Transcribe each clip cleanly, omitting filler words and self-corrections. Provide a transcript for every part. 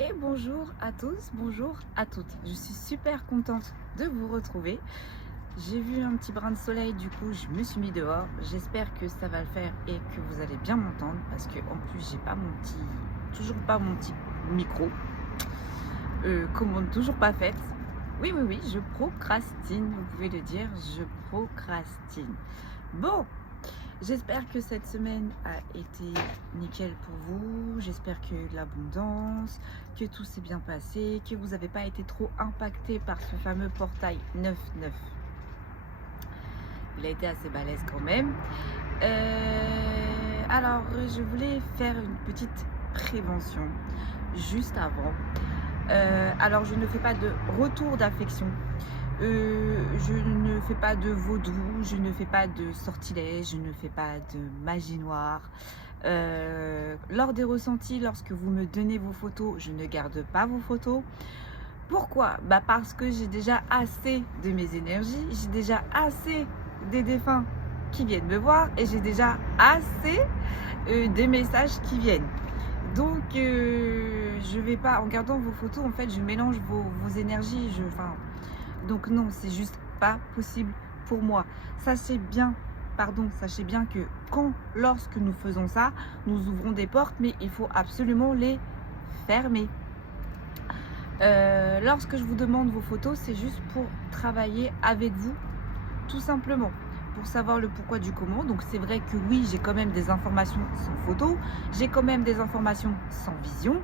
Et bonjour à tous, bonjour à toutes. Je suis super contente de vous retrouver. J'ai vu un petit brin de soleil, du coup je me suis mis dehors. J'espère que ça va le faire et que vous allez bien m'entendre parce que en plus j'ai pas toujours pas mon petit micro. Commande toujours pas faite. Oui, je procrastine, vous pouvez le dire, je procrastine. Bon, j'espère que cette semaine a été nickel pour vous. J'espère qu'il y a eu de l'abondance, que tout s'est bien passé, que vous n'avez pas été trop impacté par ce fameux portail 9-9. Il a été assez balèze quand même. Alors, je voulais faire une petite prévention juste avant. Alors, je ne fais pas de retour d'affection. Je ne fais pas de vaudou, je ne fais pas de sortilège, je ne fais pas de magie noire. Lors des ressentis, lorsque vous me donnez vos photos, je ne garde pas vos photos. Pourquoi? Parce que j'ai déjà assez de mes énergies, j'ai déjà assez des défunts qui viennent me voir et j'ai déjà assez des messages qui viennent. Donc, je vais pas, en gardant vos photos, en fait, je mélange vos énergies. Donc non, c'est juste pas possible pour moi. Sachez bien que lorsque nous faisons ça, nous ouvrons des portes, mais il faut absolument les fermer. Lorsque je vous demande vos photos, c'est juste pour travailler avec vous, tout simplement, pour savoir le pourquoi du comment. Donc c'est vrai que oui, j'ai quand même des informations sans photo, j'ai quand même des informations sans vision,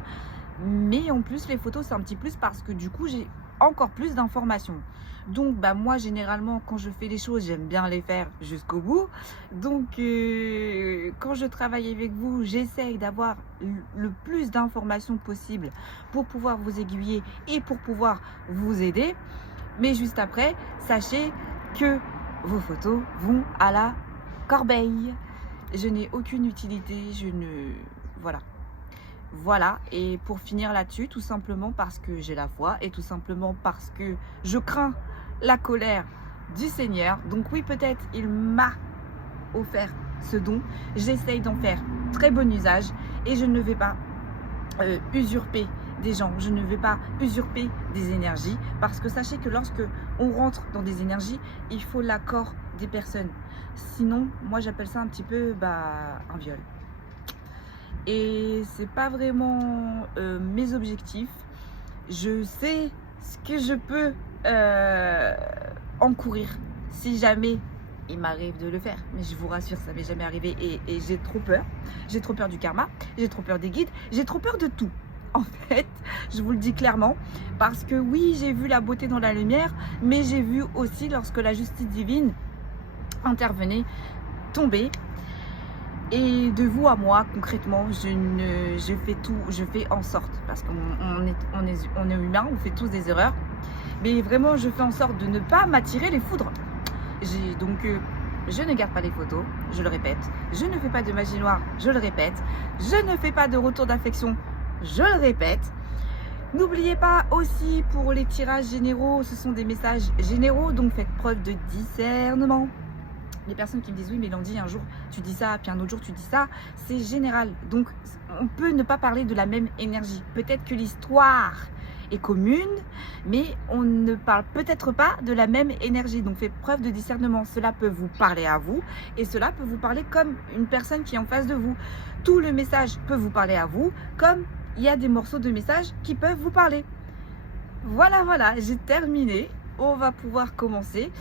mais en plus les photos c'est un petit plus parce que du coup j'ai encore plus d'informations. Donc moi généralement quand je fais les choses j'aime bien les faire jusqu'au bout. Donc quand je travaille avec vous, j'essaye d'avoir le plus d'informations possible pour pouvoir vous aiguiller et pour pouvoir vous aider. Mais juste après, sachez que vos photos vont à la corbeille. Je n'ai aucune utilité, voilà, et pour finir là-dessus, tout simplement parce que j'ai la foi et tout simplement parce que je crains la colère du Seigneur. Donc oui, peut-être il m'a offert ce don. J'essaye d'en faire très bon usage et je ne vais pas usurper des gens, je ne vais pas usurper des énergies parce que sachez que lorsque on rentre dans des énergies, il faut l'accord des personnes. Sinon, moi j'appelle ça un petit peu un viol. Et c'est pas vraiment mes objectifs. Je sais ce que je peux encourir si jamais il m'arrive de le faire. Mais je vous rassure, ça m'est jamais arrivé et j'ai trop peur. J'ai trop peur du karma, j'ai trop peur des guides, j'ai trop peur de tout. En fait, je vous le dis clairement, parce que oui, j'ai vu la beauté dans la lumière, mais j'ai vu aussi lorsque la justice divine intervenait, tomber. Et de vous à moi, concrètement, je fais en sorte, parce qu'on est humain, on fait tous des erreurs, mais vraiment, je fais en sorte de ne pas m'attirer les foudres. Donc, je ne garde pas les photos, je le répète. Je ne fais pas de magie noire, je le répète. Je ne fais pas de retour d'affection, je le répète. N'oubliez pas aussi, pour les tirages généraux, ce sont des messages généraux, donc faites preuve de discernement. Les personnes qui me disent oui mais Landy, un jour tu dis ça puis un autre jour tu dis ça, c'est général, donc on peut ne pas parler de la même énergie. Peut-être que l'histoire est commune mais on ne parle peut-être pas de la même énergie, donc faites preuve de discernement. Cela peut vous parler à vous et cela peut vous parler comme une personne qui est en face de vous. Tout le message peut vous parler à vous comme il y a des morceaux de messages qui peuvent vous parler. Voilà, j'ai terminé, on va pouvoir commencer.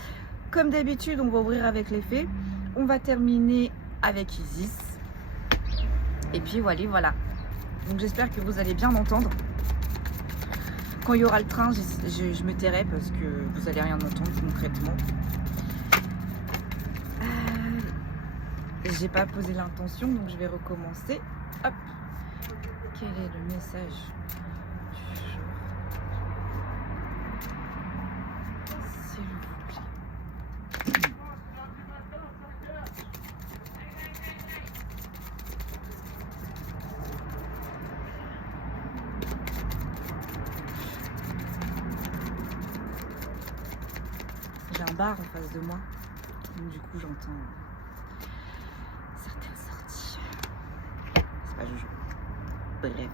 Comme d'habitude, on va ouvrir avec les fées. On va terminer avec Isis. Et puis voilà. Donc j'espère que vous allez bien m'entendre. Quand il y aura le train, je me tairai parce que vous allez rien entendre concrètement. J'ai pas posé l'intention, donc je vais recommencer. Hop. Quel est le message du jour? S'il vous plaît. J'ai un bar en face de moi, donc du coup j'entends certaines sorties. C'est pas Jojo. Bref.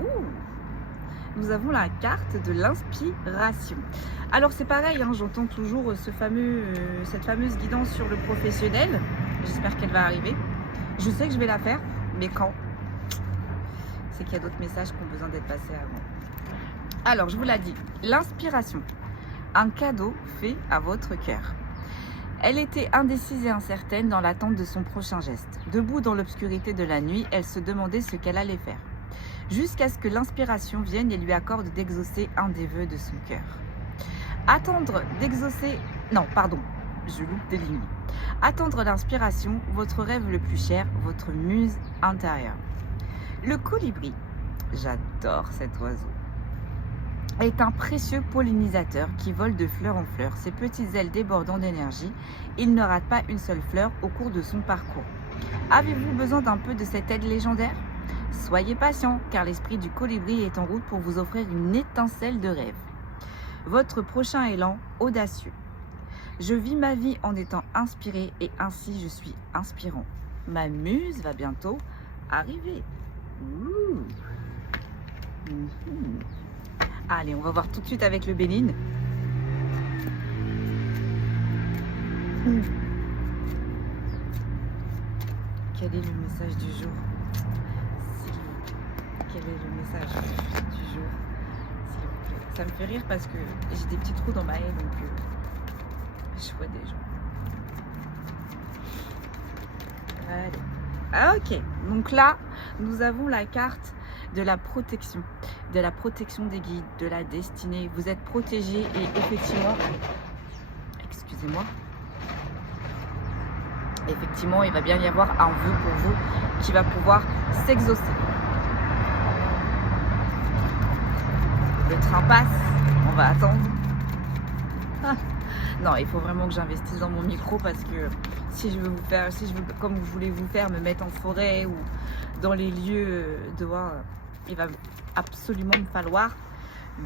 Ouh, nous avons la carte de l'inspiration. Alors c'est pareil, hein, j'entends toujours cette fameuse guidance sur le professionnel. J'espère qu'elle va arriver. Je sais que je vais la faire, mais quand? C'est qu'il y a d'autres messages qui ont besoin d'être passés avant. Alors, je vous l'ai dit, l'inspiration. Un cadeau fait à votre cœur. Elle était indécise et incertaine dans l'attente de son prochain geste. Debout dans l'obscurité de la nuit, elle se demandait ce qu'elle allait faire. Jusqu'à ce que l'inspiration vienne et lui accorde d'exaucer un des vœux de son cœur. Attendre d'exaucer... Non, pardon, je loupe des lignes. Attendre l'inspiration, votre rêve le plus cher, votre muse intérieure. Le colibri, j'adore cet oiseau, est un précieux pollinisateur qui vole de fleur en fleur, ses petites ailes débordant d'énergie. Il ne rate pas une seule fleur au cours de son parcours. Avez-vous besoin d'un peu de cette aide légendaire? Soyez patient, car l'esprit du colibri est en route pour vous offrir une étincelle de rêve. Votre prochain élan audacieux. Je vis ma vie en étant inspiré et ainsi je suis inspirant. Ma muse va bientôt arriver. Ouh. Allez, on va voir tout de suite avec le Béline. Quel est le message du jour? Quel est le message du jour, s'il vous plaît? Ça me fait rire parce que j'ai des petits trous dans ma haie, donc je vois des gens. Allez. Ah, ok, donc là, nous avons la carte de la protection des guides, de la destinée. Vous êtes protégés et effectivement, effectivement, il va bien y avoir un vœu pour vous qui va pouvoir s'exaucer. Le train passe, on va attendre. Ah. Non, il faut vraiment que j'investisse dans mon micro parce que si je veux, comme vous voulez vous faire, me mettre en forêt ou dans les lieux dehors, il va absolument me falloir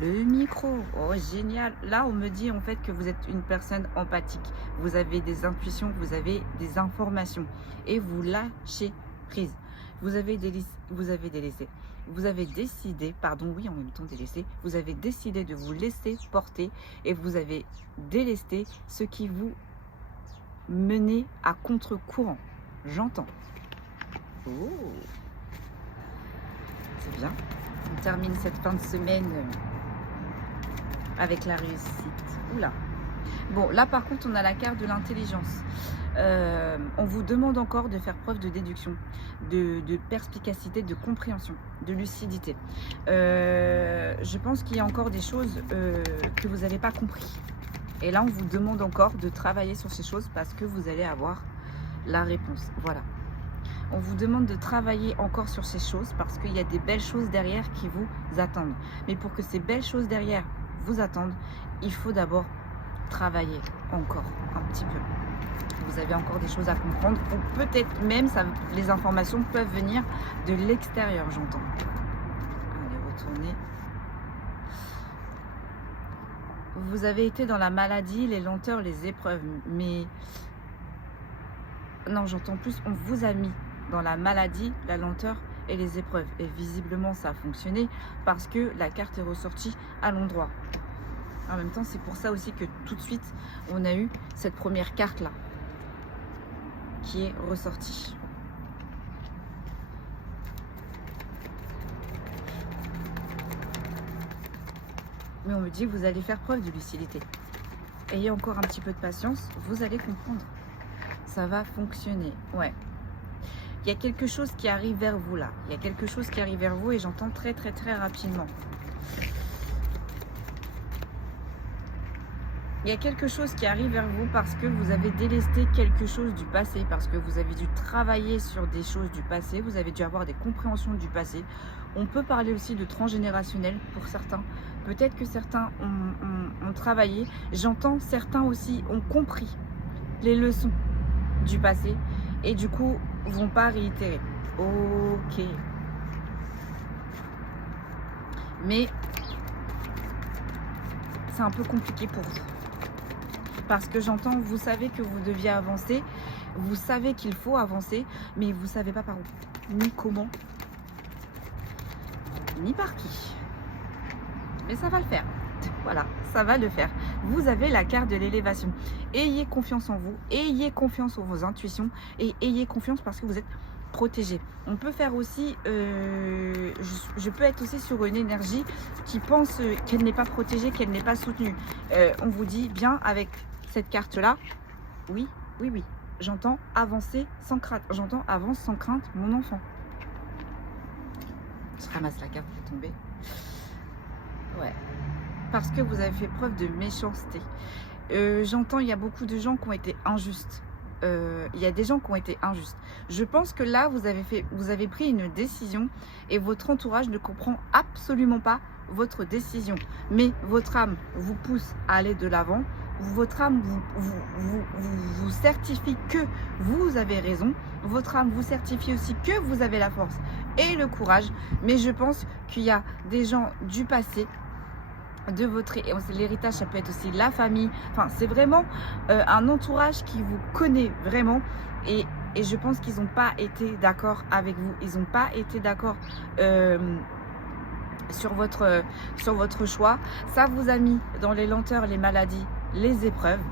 le micro. Oh, génial. Là, on me dit en fait que vous êtes une personne empathique. Vous avez des intuitions, vous avez des informations et vous lâchez prise. Vous avez décidé, pardon, oui, en même temps délaissé, vous avez décidé de vous laisser porter et vous avez délesté ce qui vous menait à contre-courant. J'entends. Oh, c'est bien. On termine cette fin de semaine avec la réussite. Oula. Bon, là par contre, on a la carte de l'intelligence. On vous demande encore de faire preuve de déduction, de perspicacité, de compréhension, de lucidité. Je pense qu'il y a encore des choses que vous n'avez pas compris. Et là, on vous demande encore de travailler sur ces choses parce que vous allez avoir la réponse. Voilà. On vous demande de travailler encore sur ces choses parce qu'il y a des belles choses derrière qui vous attendent. Mais pour que ces belles choses derrière vous attendent, il faut d'abord travailler encore un petit peu. Vous avez encore des choses à comprendre ou peut-être même les informations peuvent venir de l'extérieur, j'entends. Allez, retournez. Vous avez été dans la maladie, les lenteurs, les épreuves, mais non, j'entends plus, on vous a mis dans la maladie, la lenteur et les épreuves. Et visiblement, ça a fonctionné parce que la carte est ressortie à l'endroit. En même temps, c'est pour ça aussi que tout de suite, on a eu cette première carte-là qui est ressortie. Mais on me dit que vous allez faire preuve de lucidité. Ayez encore un petit peu de patience, vous allez comprendre. Ça va fonctionner. Ouais. Il y a quelque chose qui arrive vers vous là. Il y a quelque chose qui arrive vers vous et j'entends très très très rapidement. Il y a quelque chose qui arrive vers vous parce que vous avez délesté quelque chose du passé, parce que vous avez dû travailler sur des choses du passé, vous avez dû avoir des compréhensions du passé. On peut parler aussi de transgénérationnel pour certains. Peut-être que certains ont travaillé. J'entends certains aussi ont compris les leçons du passé et du coup vont pas réitérer. Ok. Mais c'est un peu compliqué pour vous. Parce que j'entends, vous savez que vous deviez avancer, vous savez qu'il faut avancer, mais vous ne savez pas par où, ni comment. ni par qui. Mais ça va le faire. Voilà, ça va le faire. Vous avez la carte de l'élévation. Ayez confiance en vous, ayez confiance en vos intuitions et ayez confiance parce que vous êtes protégé. On peut faire aussi, je peux être aussi sur une énergie qui pense qu'elle n'est pas protégée, qu'elle n'est pas soutenue. On vous dit bien avec cette carte-là, oui, oui, oui, j'entends avancer sans crainte. J'entends avance sans crainte, mon enfant. Je ramasse la carte qui est tombée. Ouais. Parce que vous avez fait preuve de méchanceté. J'entends, il y a beaucoup de gens qui ont été injustes. Il y a des gens qui ont été injustes. Je pense que là, vous avez pris une décision et votre entourage ne comprend absolument pas votre décision. Mais votre âme vous pousse à aller de l'avant. Votre âme vous certifie que vous avez raison. Votre âme vous certifie aussi que vous avez la force et le courage. Mais je pense qu'il y a des gens du passé de votre l'héritage, ça peut être aussi la famille, enfin c'est vraiment un entourage qui vous connaît vraiment et je pense qu'ils n'ont pas été d'accord avec vous, ils n'ont pas été d'accord sur votre choix. Ça vous a mis dans les lenteurs, les maladies, les épreuves,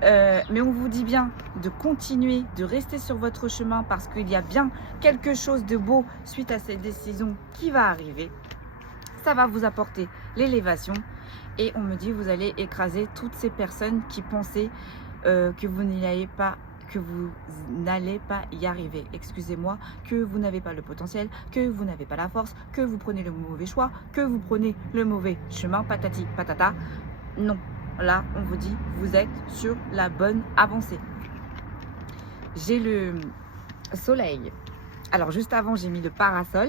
mais on vous dit bien de continuer, de rester sur votre chemin parce qu'il y a bien quelque chose de beau suite à cette décision qui va arriver. Ça va vous apporter l'élévation et on me dit vous allez écraser toutes ces personnes qui pensaient que vous n'allez pas y arriver, excusez-moi, que vous n'avez pas le potentiel, que vous n'avez pas la force, que vous prenez le mauvais choix, que vous prenez le mauvais chemin, patati patata. Non, là on vous dit vous êtes sur la bonne avancée. J'ai le soleil. Alors juste avant j'ai mis le parasol.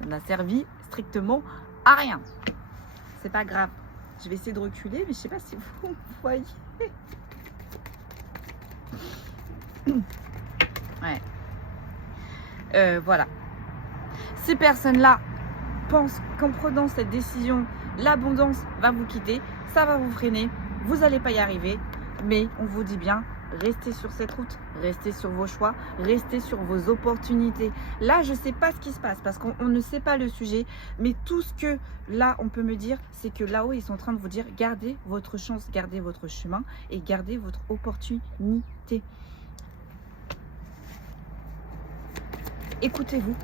Ça n'a servi strictement à rien. C'est pas grave. Je vais essayer de reculer, mais je sais pas si vous me voyez. Ouais. Voilà. Ces personnes-là pensent qu'en prenant cette décision, l'abondance va vous quitter, ça va vous freiner, vous n'allez pas y arriver. Mais on vous dit bien, restez sur cette route, restez sur vos choix, restez sur vos opportunités. Là, je ne sais pas ce qui se passe parce qu'on ne sait pas le sujet, mais tout ce que là, on peut me dire, c'est que là-haut, ils sont en train de vous dire, gardez votre chance, gardez votre chemin et gardez votre opportunité. Écoutez-vous.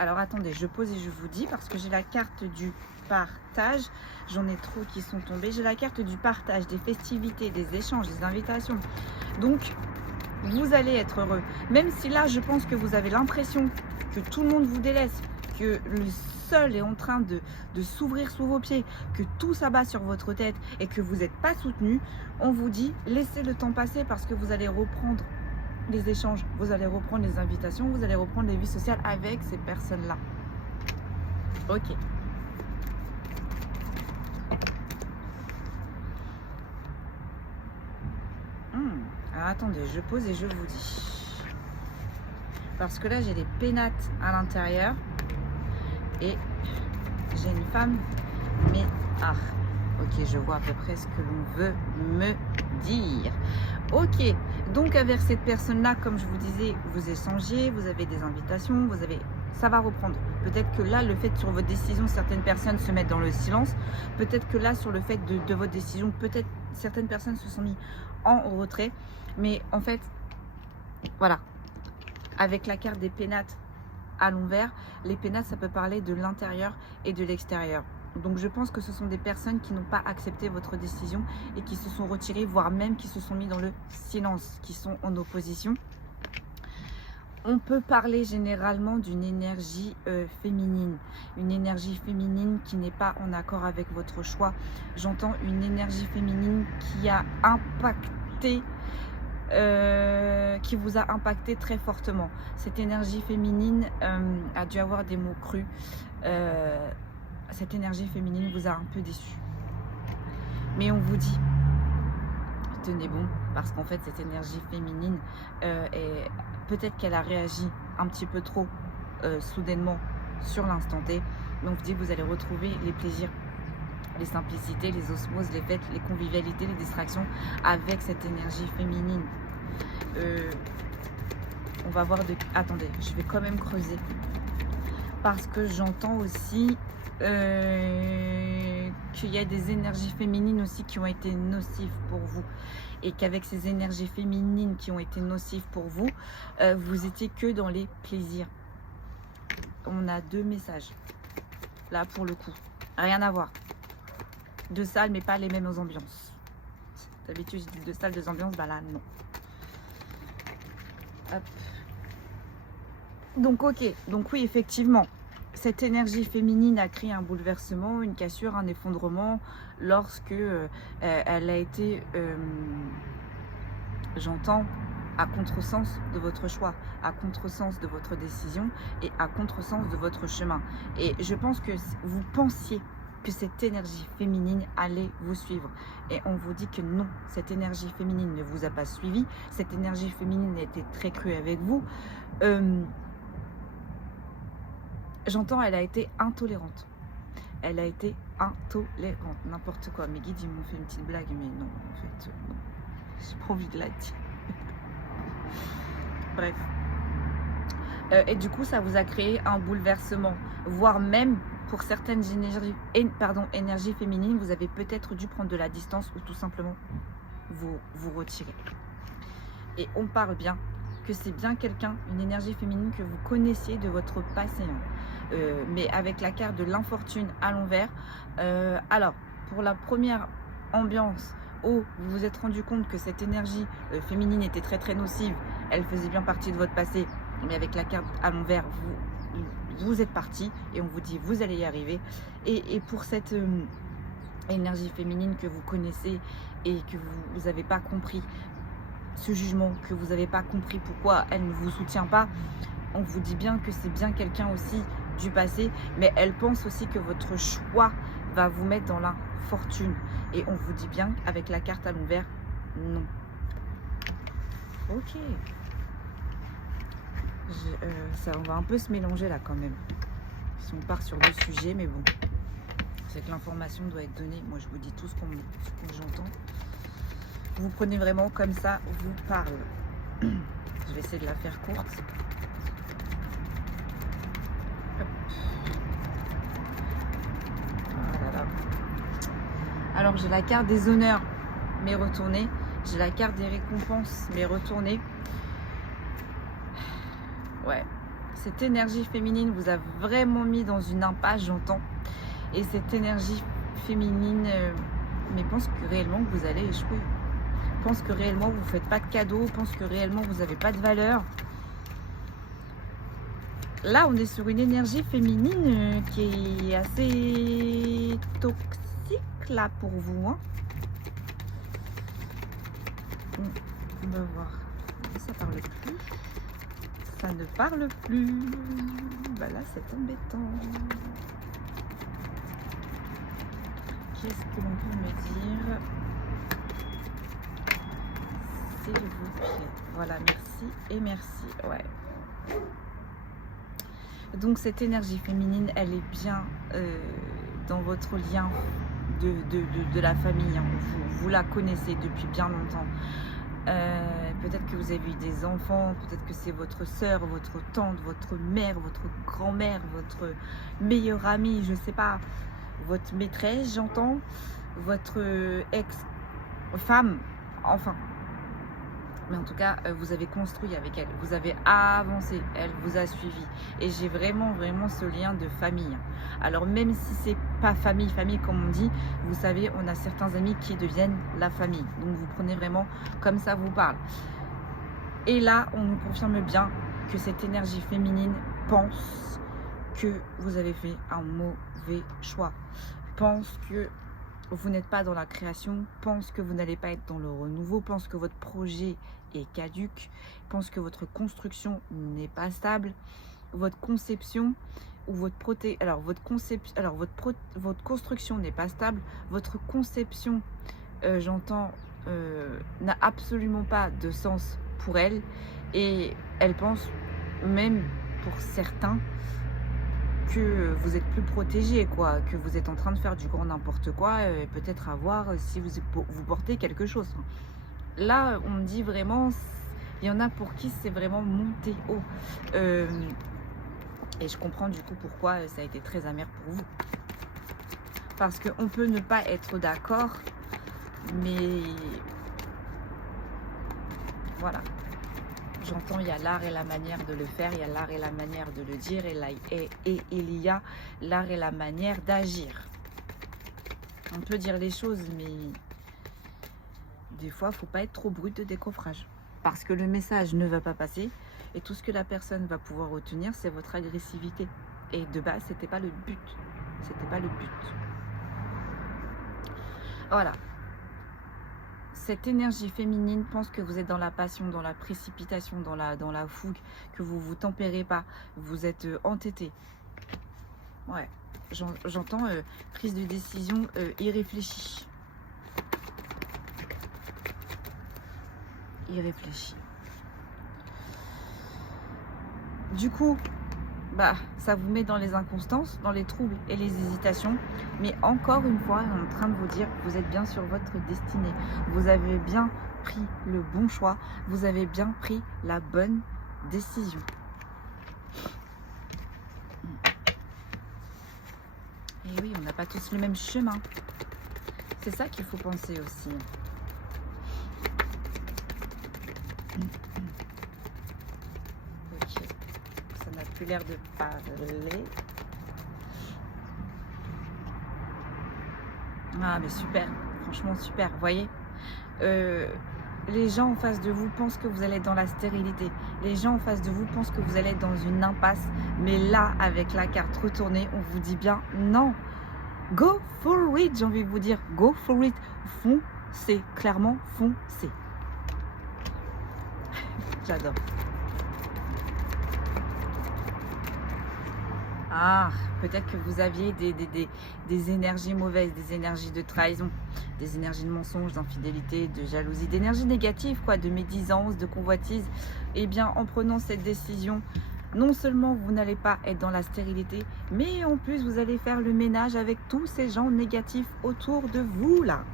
Alors, attendez, je pose et je vous dis parce que j'ai la carte du partage, j'en ai trop qui sont tombés. J'ai la carte du partage, des festivités, des échanges, des invitations. Donc, vous allez être heureux. Même si là, je pense que vous avez l'impression que tout le monde vous délaisse, que le sol est en train de s'ouvrir sous vos pieds, que tout s'abat sur votre tête et que vous n'êtes pas soutenu, on vous dit, laissez le temps passer parce que vous allez reprendre les échanges, vous allez reprendre les invitations, vous allez reprendre les vies sociales avec ces personnes-là. Ok. Alors attendez, je pose et je vous dis. Parce que là, j'ai des pénates à l'intérieur. Et j'ai une femme. Mais, ok, je vois à peu près ce que l'on veut me dire. Ok, donc avec cette personne-là, comme je vous disais, vous échangez, vous avez des invitations, ça va reprendre. Peut-être que là, le fait sur votre décision, certaines personnes se mettent dans le silence. Peut-être que là, sur le fait de votre décision, peut-être certaines personnes se sont mis en retrait. Mais en fait, voilà, avec la carte des pénates à l'envers, les pénates, ça peut parler de l'intérieur et de l'extérieur. Donc je pense que ce sont des personnes qui n'ont pas accepté votre décision et qui se sont retirées, voire même qui se sont mis dans le silence, qui sont en opposition. On peut parler généralement d'une énergie féminine, une énergie féminine qui n'est pas en accord avec votre choix. J'entends une énergie féminine qui a impacté, qui vous a impacté très fortement. Cette énergie féminine a dû avoir des mots crus. Cette énergie féminine vous a un peu déçu. Mais on vous dit, tenez bon, parce qu'en fait cette énergie féminine, peut-être qu'elle a réagi un petit peu trop soudainement sur l'instant T. Mais on vous dit que vous allez retrouver les plaisirs, les simplicités, les osmoses, les fêtes, les convivialités, les distractions avec cette énergie féminine. On va voir de... Attendez, je vais quand même creuser. Parce que j'entends aussi qu'il y a des énergies féminines aussi qui ont été nocives pour vous. Et qu'avec ces énergies féminines qui ont été nocives pour vous, vous étiez que dans les plaisirs. On a 2 messages. Là, pour le coup. Rien à voir. 2 salles, mais pas les mêmes ambiances. D'habitude, je dis 2 salles, 2 ambiances. Bah là, non. Hop. Donc, ok. Donc, oui, effectivement. Cette énergie féminine a créé un bouleversement, une cassure, un effondrement lorsque elle a été, j'entends, à contresens de votre choix, à contresens de votre décision et à contresens de votre chemin. Et je pense que vous pensiez que cette énergie féminine allait vous suivre. Et on vous dit que non, cette énergie féminine ne vous a pas suivi. Cette énergie féminine a été très crue avec vous. J'entends, elle a été intolérante. Elle a été intolérante. N'importe quoi. Mes guides, ils m'ont fait une petite blague, mais non, en fait, non. J'ai pas envie de la dire. Bref. Et du coup, ça vous a créé un bouleversement. Voire même, pour certaines énergies féminines, vous avez peut-être dû prendre de la distance ou tout simplement vous retirer. Et on parle bien que c'est bien quelqu'un, une énergie féminine que vous connaissiez de votre passé. Mais avec la carte de l'infortune à l'envers. Alors, pour la première ambiance où vous vous êtes rendu compte que cette énergie féminine était très très nocive, elle faisait bien partie de votre passé, mais avec la carte à l'envers, vous êtes parti et on vous dit vous allez y arriver. Et pour cette énergie féminine que vous connaissez et que vous n'avez pas compris, ce jugement, que vous n'avez pas compris pourquoi elle ne vous soutient pas, on vous dit bien que c'est bien quelqu'un aussi du passé, mais elle pense aussi que votre choix va vous mettre dans l'infortune. Et on vous dit bien avec la carte à l'envers, non. Ok. Ça, on va un peu se mélanger là quand même. Si on part sur 2 sujets, mais bon. C'est que l'information doit être donnée. Moi, je vous dis tout ce que j'entends. Vous prenez vraiment comme ça, vous parle. Je vais essayer de la faire courte. Voilà. Alors, j'ai la carte des honneurs, mais retournée. J'ai la carte des récompenses, mais retournée. Ouais. Cette énergie féminine vous a vraiment mis dans une impasse, j'entends. Et cette énergie féminine, mais pense que réellement vous allez échouer. Pense que réellement vous ne faites pas de cadeaux. Pense que réellement vous n'avez pas de valeur. Là, on est sur une énergie féminine qui est assez toxique là pour vous. Hein. On va voir. Ça parle plus. Ça ne parle plus. Bah là, c'est embêtant. Qu'est-ce que l'on peut me dire, s'il vous plaît? Voilà, merci et merci. Ouais. Donc cette énergie féminine, elle est bien dans votre lien de la famille. Hein. Vous la connaissez depuis bien longtemps. Peut-être que vous avez eu des enfants, peut-être que c'est votre soeur, votre tante, votre mère, votre grand-mère, votre meilleure amie, je sais pas, votre maîtresse, j'entends, votre ex-femme, enfin. Mais en tout cas, vous avez construit avec elle, vous avez avancé, elle vous a suivi. Et j'ai vraiment ce lien de famille. Alors même si c'est pas famille comme on dit, vous savez, on a certains amis qui deviennent la famille. Donc vous prenez vraiment comme ça vous parle. Et là, on nous confirme bien que cette énergie féminine pense que vous avez fait un mauvais choix. Pense que vous n'êtes pas dans la création, pense que vous n'allez pas être dans le renouveau, pense que votre projet est caduque, pense que votre construction n'est pas stable, votre conception ou votre construction n'est pas stable, votre conception, j'entends, n'a absolument pas de sens pour elle, et elle pense même pour certains que vous êtes plus protégé, quoi, que vous êtes en train de faire du grand n'importe quoi, peut-être à voir si vous portez quelque chose. Là, on me dit vraiment, Il y en a pour qui c'est vraiment monté haut. Et je comprends du coup pourquoi ça a été très amer pour vous. Parce qu'on peut ne pas être d'accord, mais voilà. J'entends, il y a l'art et la manière de le faire, il y a l'art et la manière de le dire, et il y a l'art et la manière d'agir. On peut dire les choses, mais des fois, il ne faut pas être trop brut de décoffrage. Parce que le message ne va pas passer, et tout ce que la personne va pouvoir retenir, c'est votre agressivité. Et de base, c'était pas le but. C'était pas le but. Voilà. Cette énergie féminine pense que vous êtes dans la passion, dans la précipitation, dans la fougue, que vous vous tempérez pas, vous êtes entêté. Ouais, j'entends prise de décision irréfléchie. Irréfléchie. Du coup, bah, ça vous met dans les inconstances, dans les troubles et les hésitations. Mais encore une fois, on est en train de vous dire, vous êtes bien sur votre destinée. Vous avez bien pris le bon choix. Vous avez bien pris la bonne décision. Et oui, on n'a pas tous le même chemin. C'est ça qu'il faut penser aussi. Ok, ça n'a plus l'air de parler. Ah mais super, franchement super, vous voyez, les gens en face de vous pensent que vous allez être dans la stérilité, les gens en face de vous pensent que vous allez être dans une impasse, mais là avec la carte retournée, on vous dit bien non, go for it, j'ai envie de vous dire, go for it, foncez, clairement foncez. J'adore. Ah, peut-être que vous aviez des énergies mauvaises, des énergies de trahison, des énergies de mensonge, d'infidélité, de jalousie, d'énergie négative, quoi, de médisance, de convoitise. Eh bien, en prenant cette décision, non seulement vous n'allez pas être dans la stérilité, mais en plus, vous allez faire le ménage avec tous ces gens négatifs autour de vous, là.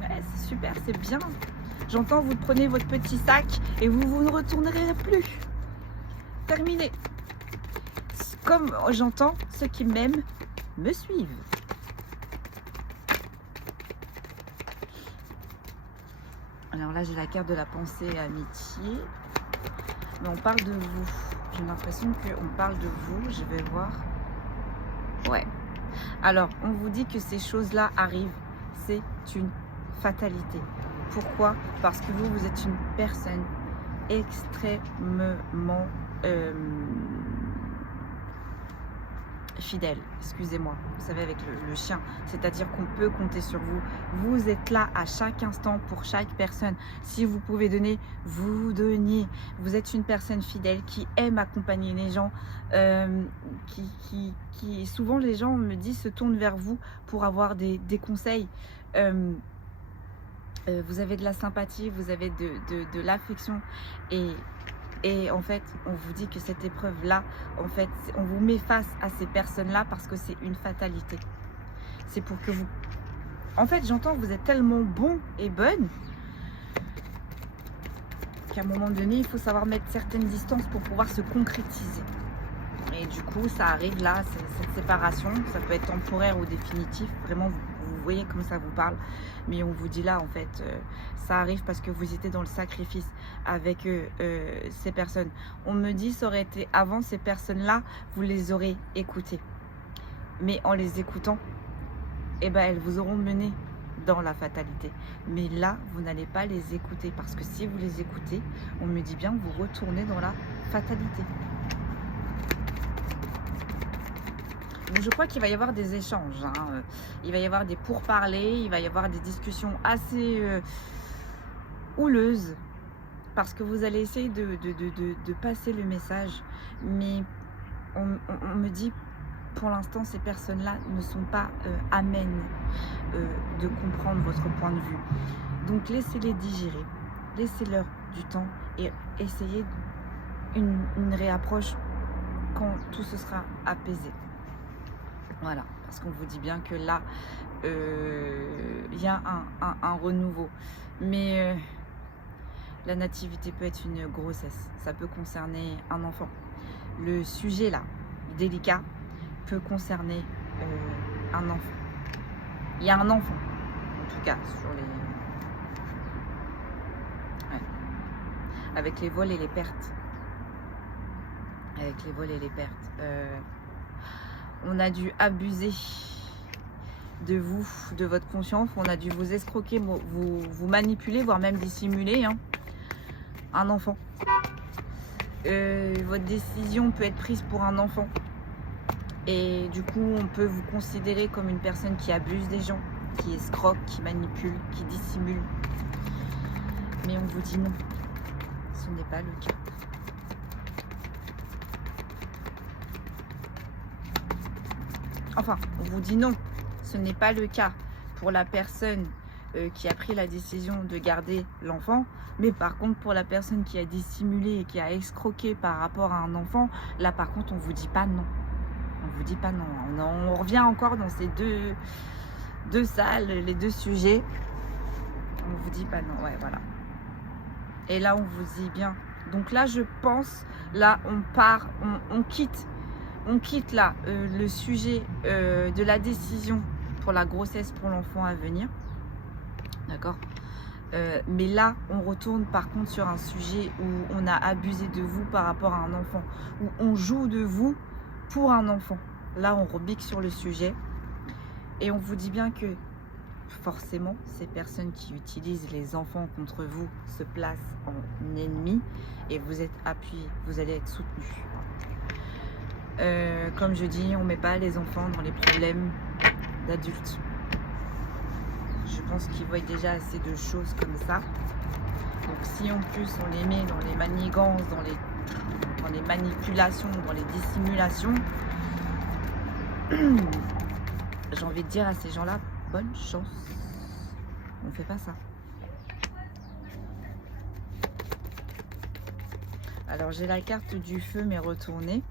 Ouais, c'est super, c'est bien. J'entends, vous prenez votre petit sac et vous ne retournerez plus. Terminé. Comme j'entends, ceux qui m'aiment me suivent. Alors là, j'ai la carte de la pensée amitié. Mais on parle de vous. J'ai l'impression qu'on parle de vous. Je vais voir. Ouais. Alors, on vous dit que ces choses-là arrivent. C'est une fatalité. Pourquoi? Parce que vous, vous êtes une personne extrêmement... fidèle, excusez-moi, vous savez, avec le chien, c'est-à-dire qu'on peut compter sur vous. Vous êtes là à chaque instant pour chaque personne. Si vous pouvez donner, vous donnez. Vous êtes une personne fidèle qui aime accompagner les gens, qui souvent les gens me disent se tournent vers vous pour avoir des conseils. Vous avez de la sympathie, vous avez de l'affection et en fait, on vous dit que cette épreuve-là, en fait, on vous met face à ces personnes-là parce que c'est une fatalité. C'est pour que vous... En fait, j'entends que vous êtes tellement bon et bonne qu'à un moment donné, il faut savoir mettre certaines distances pour pouvoir se concrétiser. Et du coup, ça arrive là, cette séparation, ça peut être temporaire ou définitif. Vraiment, vous voyez comme ça vous parle. Mais on vous dit là, en fait, ça arrive parce que vous étiez dans le sacrifice avec ces personnes. On me dit, ça aurait été avant ces personnes-là, vous les aurez écoutées. Mais en les écoutant, eh ben, elles vous auront mené dans la fatalité. Mais là, vous n'allez pas les écouter parce que si vous les écoutez, on me dit bien, vous retournez dans la fatalité. Donc je crois qu'il va y avoir des échanges, hein. Il va y avoir des pourparlers, il va y avoir des discussions assez houleuses parce que vous allez essayer de passer le message, mais on me dit pour l'instant ces personnes-là ne sont pas amènes de comprendre votre point de vue. Donc laissez-les digérer, laissez-leur du temps et essayez une réapproche quand tout se sera apaisé. Voilà, parce qu'on vous dit bien que là, il y a un renouveau. Mais La nativité peut être une grossesse, ça peut concerner un enfant. Le sujet là, délicat, peut concerner un enfant. Il y a un enfant, en tout cas, sur les... Ouais. Avec les vols et les pertes. Avec les vols et les pertes. On a dû abuser de vous, de votre confiance. On a dû vous escroquer, vous manipuler, voire même dissimuler un enfant. Votre décision peut être prise pour un enfant. Et du coup, on peut vous considérer comme une personne qui abuse des gens, qui escroque, qui manipule, qui dissimule. Mais on vous dit non. Ce n'est pas le cas. Enfin, on vous dit non. Ce n'est pas le cas pour la personne qui a pris la décision de garder l'enfant. Mais par contre, pour la personne qui a dissimulé et qui a escroqué par rapport à un enfant, là par contre, on vous dit pas non. On vous dit pas non. On revient encore dans ces deux salles, les deux sujets. On vous dit pas non. Ouais, voilà. Et là, on vous dit bien. Donc là, je pense, là, on part, on quitte. On quitte là le sujet de la décision pour la grossesse pour l'enfant à venir. D'accord. Mais là, on retourne par contre sur un sujet où on a abusé de vous par rapport à un enfant. Où on joue de vous pour un enfant. Là, on rebique sur le sujet. Et on vous dit bien que forcément, ces personnes qui utilisent les enfants contre vous se placent en ennemis. Et vous êtes appuyés, vous allez être soutenus. Comme je dis, on ne met pas les enfants dans les problèmes d'adultes. Je pense qu'ils voient déjà assez de choses comme ça. Donc si en plus on les met dans les manigances, dans les manipulations, dans les dissimulations, j'ai envie de dire à ces gens-là, bonne chance. On ne fait pas ça. Alors j'ai la carte du feu mais retournée.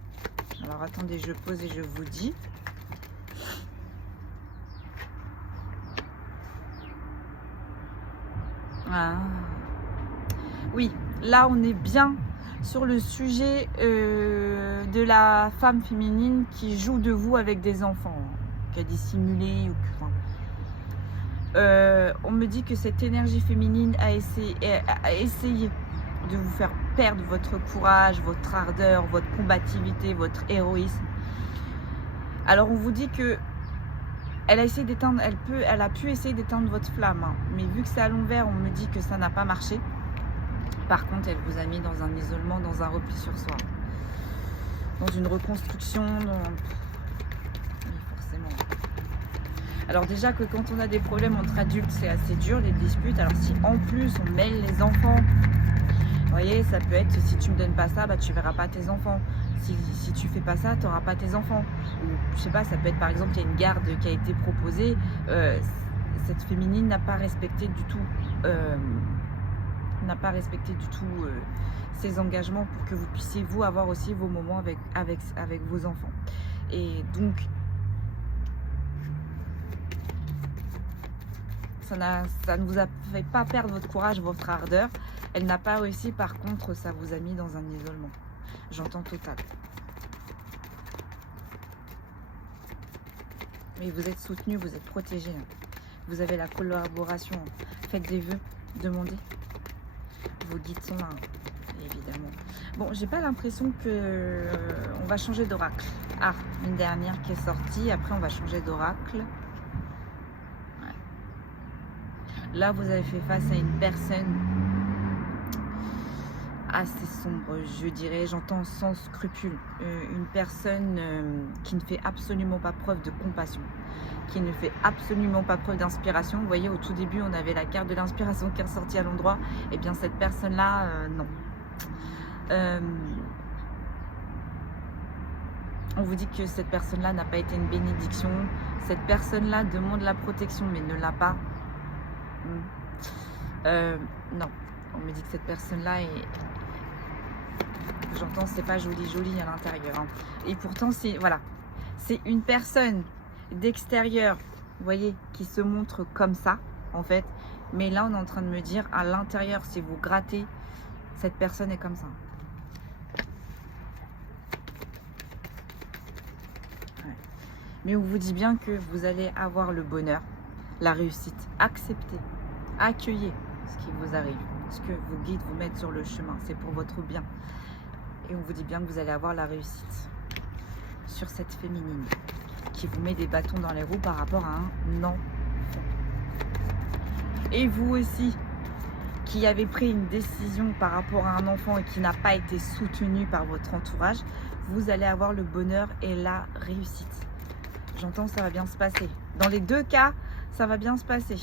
Alors attendez, je pose et je vous dis. Ah. Oui, là on est bien sur le sujet de la femme féminine qui joue de vous avec des enfants, qui a dissimulé ou on me dit que cette énergie féminine a essayé de vous faire perdre votre courage, votre ardeur, votre combativité, votre héroïsme. Alors on vous dit que elle a essayé d'éteindre, elle a pu essayer d'éteindre votre flamme, mais vu que c'est à l'envers, on me dit que ça n'a pas marché. Par contre, elle vous a mis dans un isolement, dans un repli sur soi, dans une reconstruction. Oui, forcément. Alors déjà que quand on a des problèmes entre adultes, c'est assez dur les disputes. Alors si en plus on mêle les enfants, vous voyez, ça peut être si tu me donnes pas ça, bah tu verras pas tes enfants. Si tu fais pas ça, tu n'auras pas tes enfants. Ou je sais pas, ça peut être par exemple, il y a une garde qui a été proposée. Cette féminine n'a pas respecté du tout, ses engagements pour que vous puissiez vous avoir aussi vos moments avec vos enfants. Et donc, ça ne vous a fait pas perdre votre courage, votre ardeur. Elle n'a pas réussi, par contre, ça vous a mis dans un isolement. J'entends total. Mais vous êtes soutenu, vous êtes protégé. Vous avez la collaboration. Faites des vœux, demandez. Vos guides sont là, évidemment. Bon, j'ai pas l'impression que on va changer d'oracle. Ah, une dernière qui est sortie. Après, on va changer d'oracle. Ouais. Là, vous avez fait face à une personne assez sombre, je dirais, j'entends sans scrupule, une personne qui ne fait absolument pas preuve de compassion, qui ne fait absolument pas preuve d'inspiration. Vous voyez, au tout début, on avait la carte de l'inspiration qui est ressortie à l'endroit, et bien cette personne-là, non. On vous dit que cette personne-là n'a pas été une bénédiction, cette personne-là demande la protection, mais ne l'a pas. Non, on me dit que cette personne-là est... J'entends, c'est pas joli à l'intérieur. Hein. Et pourtant, c'est voilà, c'est une personne d'extérieur, vous voyez, qui se montre comme ça, en fait. Mais là, on est en train de me dire, à l'intérieur, si vous grattez, Cette personne est comme ça. Ouais. Mais on vous dit bien que vous allez avoir le bonheur, la réussite. Acceptez, accueillez ce qui vous arrive, ce que vos guides vous mettent sur le chemin. C'est pour votre bien. Et on vous dit bien que vous allez avoir la réussite sur cette féminine qui vous met des bâtons dans les roues par rapport à un enfant. Et vous aussi, qui avez pris une décision par rapport à un enfant et qui n'a pas été soutenu par votre entourage, vous allez avoir le bonheur et la réussite. J'entends, ça va bien se passer. Dans les deux cas, ça va bien se passer.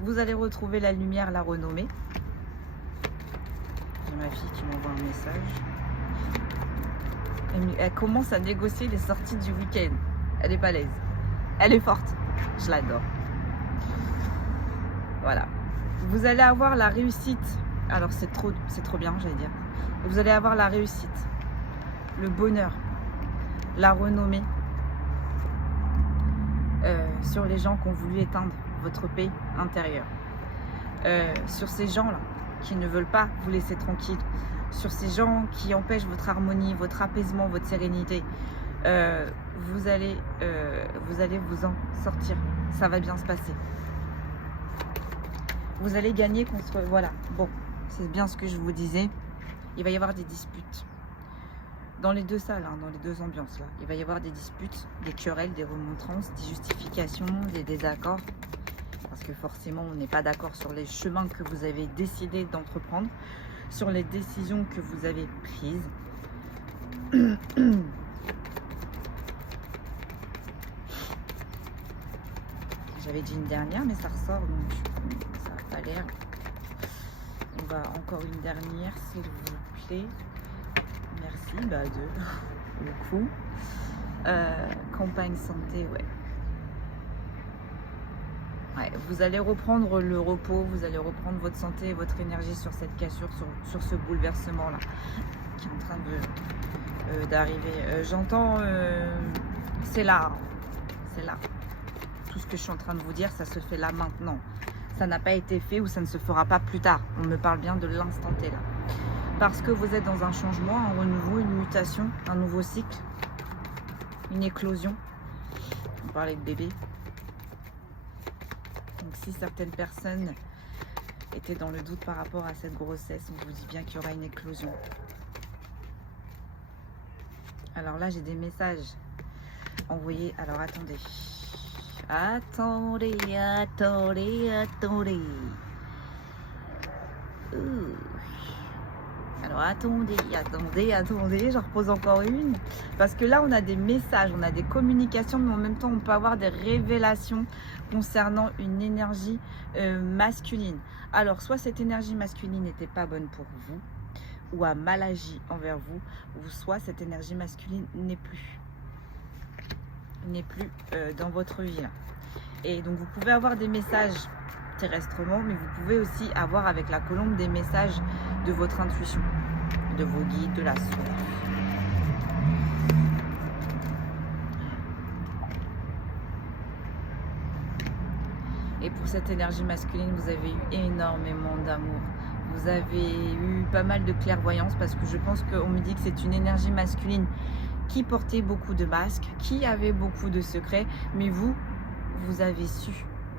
Vous allez retrouver la lumière, la renommée. J'ai ma fille qui m'envoie un message. Elle commence à négocier les sorties du week-end. Elle est balèze. Elle est forte. Je l'adore. Voilà. Vous allez avoir la réussite. Alors c'est trop bien, j'allais dire. Vous allez avoir la réussite, le bonheur, la renommée sur les gens qui ont voulu éteindre votre paix intérieure. Sur ces gens-là qui ne veulent pas vous laisser tranquille. Sur ces gens qui empêchent votre harmonie, votre apaisement, votre sérénité. Vous allez vous en sortir. Ça va bien se passer. Vous allez gagner contre... Voilà, bon, c'est bien ce que je vous disais. Il va y avoir des disputes. Dans les deux salles, hein, dans les deux ambiances, là. Il va y avoir des disputes, des querelles, des remontrances, des justifications, des désaccords. Parce que forcément, on n'est pas d'accord sur les chemins que vous avez décidé d'entreprendre, sur les décisions que vous avez prises. J'avais dit une dernière, mais ça ressort, donc ça n'a pas l'air. On va encore une dernière, s'il vous plaît. Merci, bah deux, le coup. Campagne santé, ouais. Ouais, vous allez reprendre le repos, vous allez reprendre votre santé et votre énergie sur cette cassure, sur ce bouleversement-là, qui est en train d'arriver. J'entends, c'est là, c'est là. Tout ce que je suis en train de vous dire, ça se fait là maintenant. Ça n'a pas été fait ou ça ne se fera pas plus tard. On me parle bien de l'instant T là. Parce que vous êtes dans un changement, un renouveau, une mutation, un nouveau cycle, une éclosion. On parlait de bébé. Donc si certaines personnes étaient dans le doute par rapport à cette grossesse, on vous dit bien qu'il y aura une éclosion. Alors là, j'ai des messages envoyés. Alors attendez. Attendez. Alors attendez, je repose encore une. Parce que là, on a des messages, on a des communications, mais en même temps, on peut avoir des révélations concernant une énergie masculine. Alors, soit cette énergie masculine n'était pas bonne pour vous, ou a mal agi envers vous, ou soit cette énergie masculine n'est plus dans votre vie là. Et donc vous pouvez avoir des messages terrestrement, mais vous pouvez aussi avoir avec la colombe des messages de votre intuition, de vos guides, de la source. Et pour cette énergie masculine, vous avez eu énormément d'amour. Vous avez eu pas mal de clairvoyance parce que je pense qu'on me dit que c'est une énergie masculine qui portait beaucoup de masques, qui avait beaucoup de secrets, mais vous avez su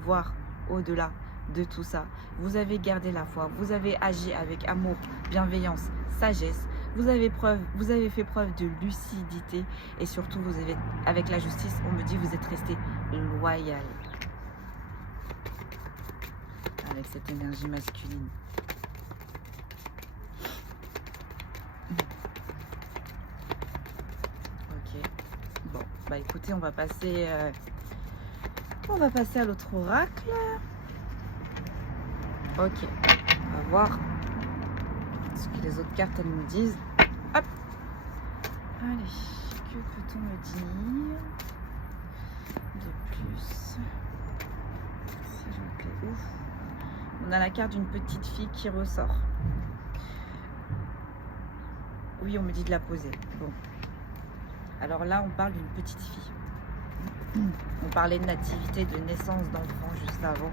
voir au-delà de tout ça. Vous avez gardé la foi, vous avez agi avec amour, bienveillance, sagesse. Vous avez fait preuve de lucidité et surtout, vous avez, avec la justice, on me dit vous êtes resté loyal avec cette énergie masculine. Ok. Bon, bah écoutez, on va passer à l'autre oracle. Ok, on va voir ce que les autres cartes elles nous disent. Hop. Allez, que peut-on me dire de plus, s'il vous plaît? Ouf. On a la carte d'une petite fille qui ressort. Oui, on me dit de la poser. Bon. Alors là, on parle d'une petite fille. On parlait de nativité, de naissance d'enfants juste avant.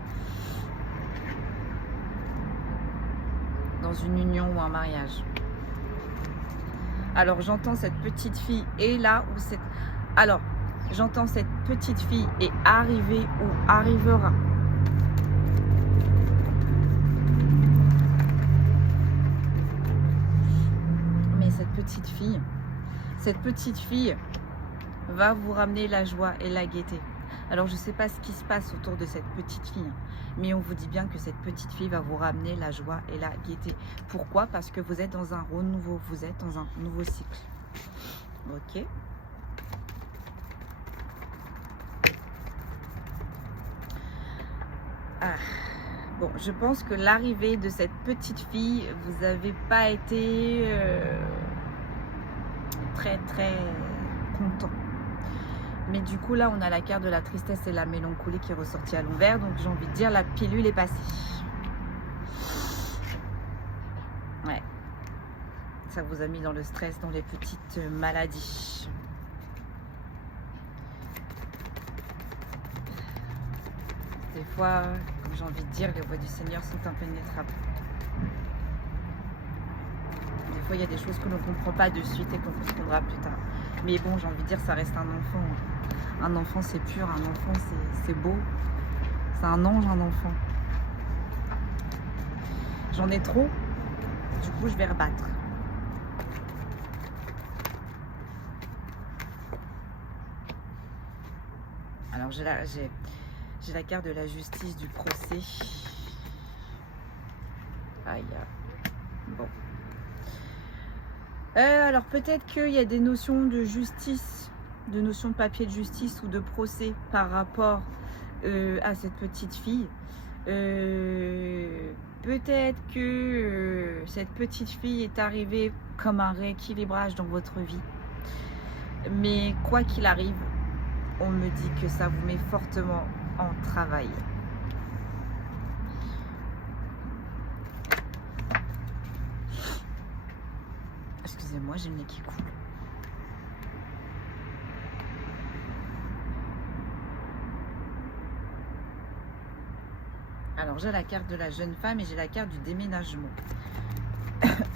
dans une union ou un mariage. Alors j'entends cette petite fille est là ou cette... Alors j'entends cette petite fille est arrivée ou arrivera. Mais cette petite fille va vous ramener la joie et la gaieté. Alors je ne sais pas ce qui se passe autour de cette petite fille, mais on vous dit bien que cette petite fille va vous ramener la joie et la gaieté. Pourquoi? Parce que vous êtes dans un renouveau, vous êtes dans un nouveau cycle. Ok. Ah. Bon, je pense que l'arrivée de cette petite fille, vous n'avez pas été très content. Mais du coup, là, on a la carte de la tristesse et la mélancolie qui est ressortie à l'envers. Donc, j'ai envie de dire, la pilule est passée. Ouais. Ça vous a mis dans le stress, dans les petites maladies. Des fois, comme j'ai envie de dire, les voies du Seigneur sont impénétrables. Des fois, il y a des choses que l'on ne comprend pas de suite et qu'on comprendra plus tard. Mais bon, j'ai envie de dire, ça reste un enfant. Un enfant, c'est pur. Un enfant, c'est beau. C'est un ange, un enfant. J'en ai trop. Du coup, je vais rebattre. Alors, j'ai la carte de la justice, du procès. Aïe. Bon. Alors peut-être qu'il y a des notions de justice, de notions de papier de justice ou de procès par rapport à cette petite fille. Peut-être que cette petite fille est arrivée comme un rééquilibrage dans votre vie. Mais quoi qu'il arrive, on me dit que ça vous met fortement en travail. Excusez-moi, j'ai le nez qui coule. Alors, j'ai la carte de la jeune femme et j'ai la carte du déménagement.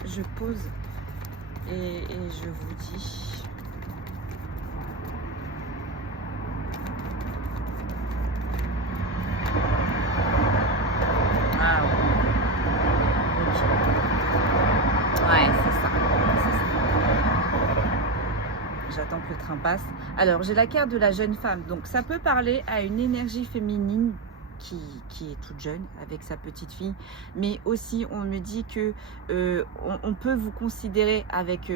Je pose et je vous dis... Ah oui. Ok. Ouais, c'est ça. J'attends que le train passe. Alors, j'ai la carte de la jeune femme. Donc, ça peut parler à une énergie féminine qui est toute jeune avec sa petite fille. Mais aussi, on me dit que on peut vous considérer avec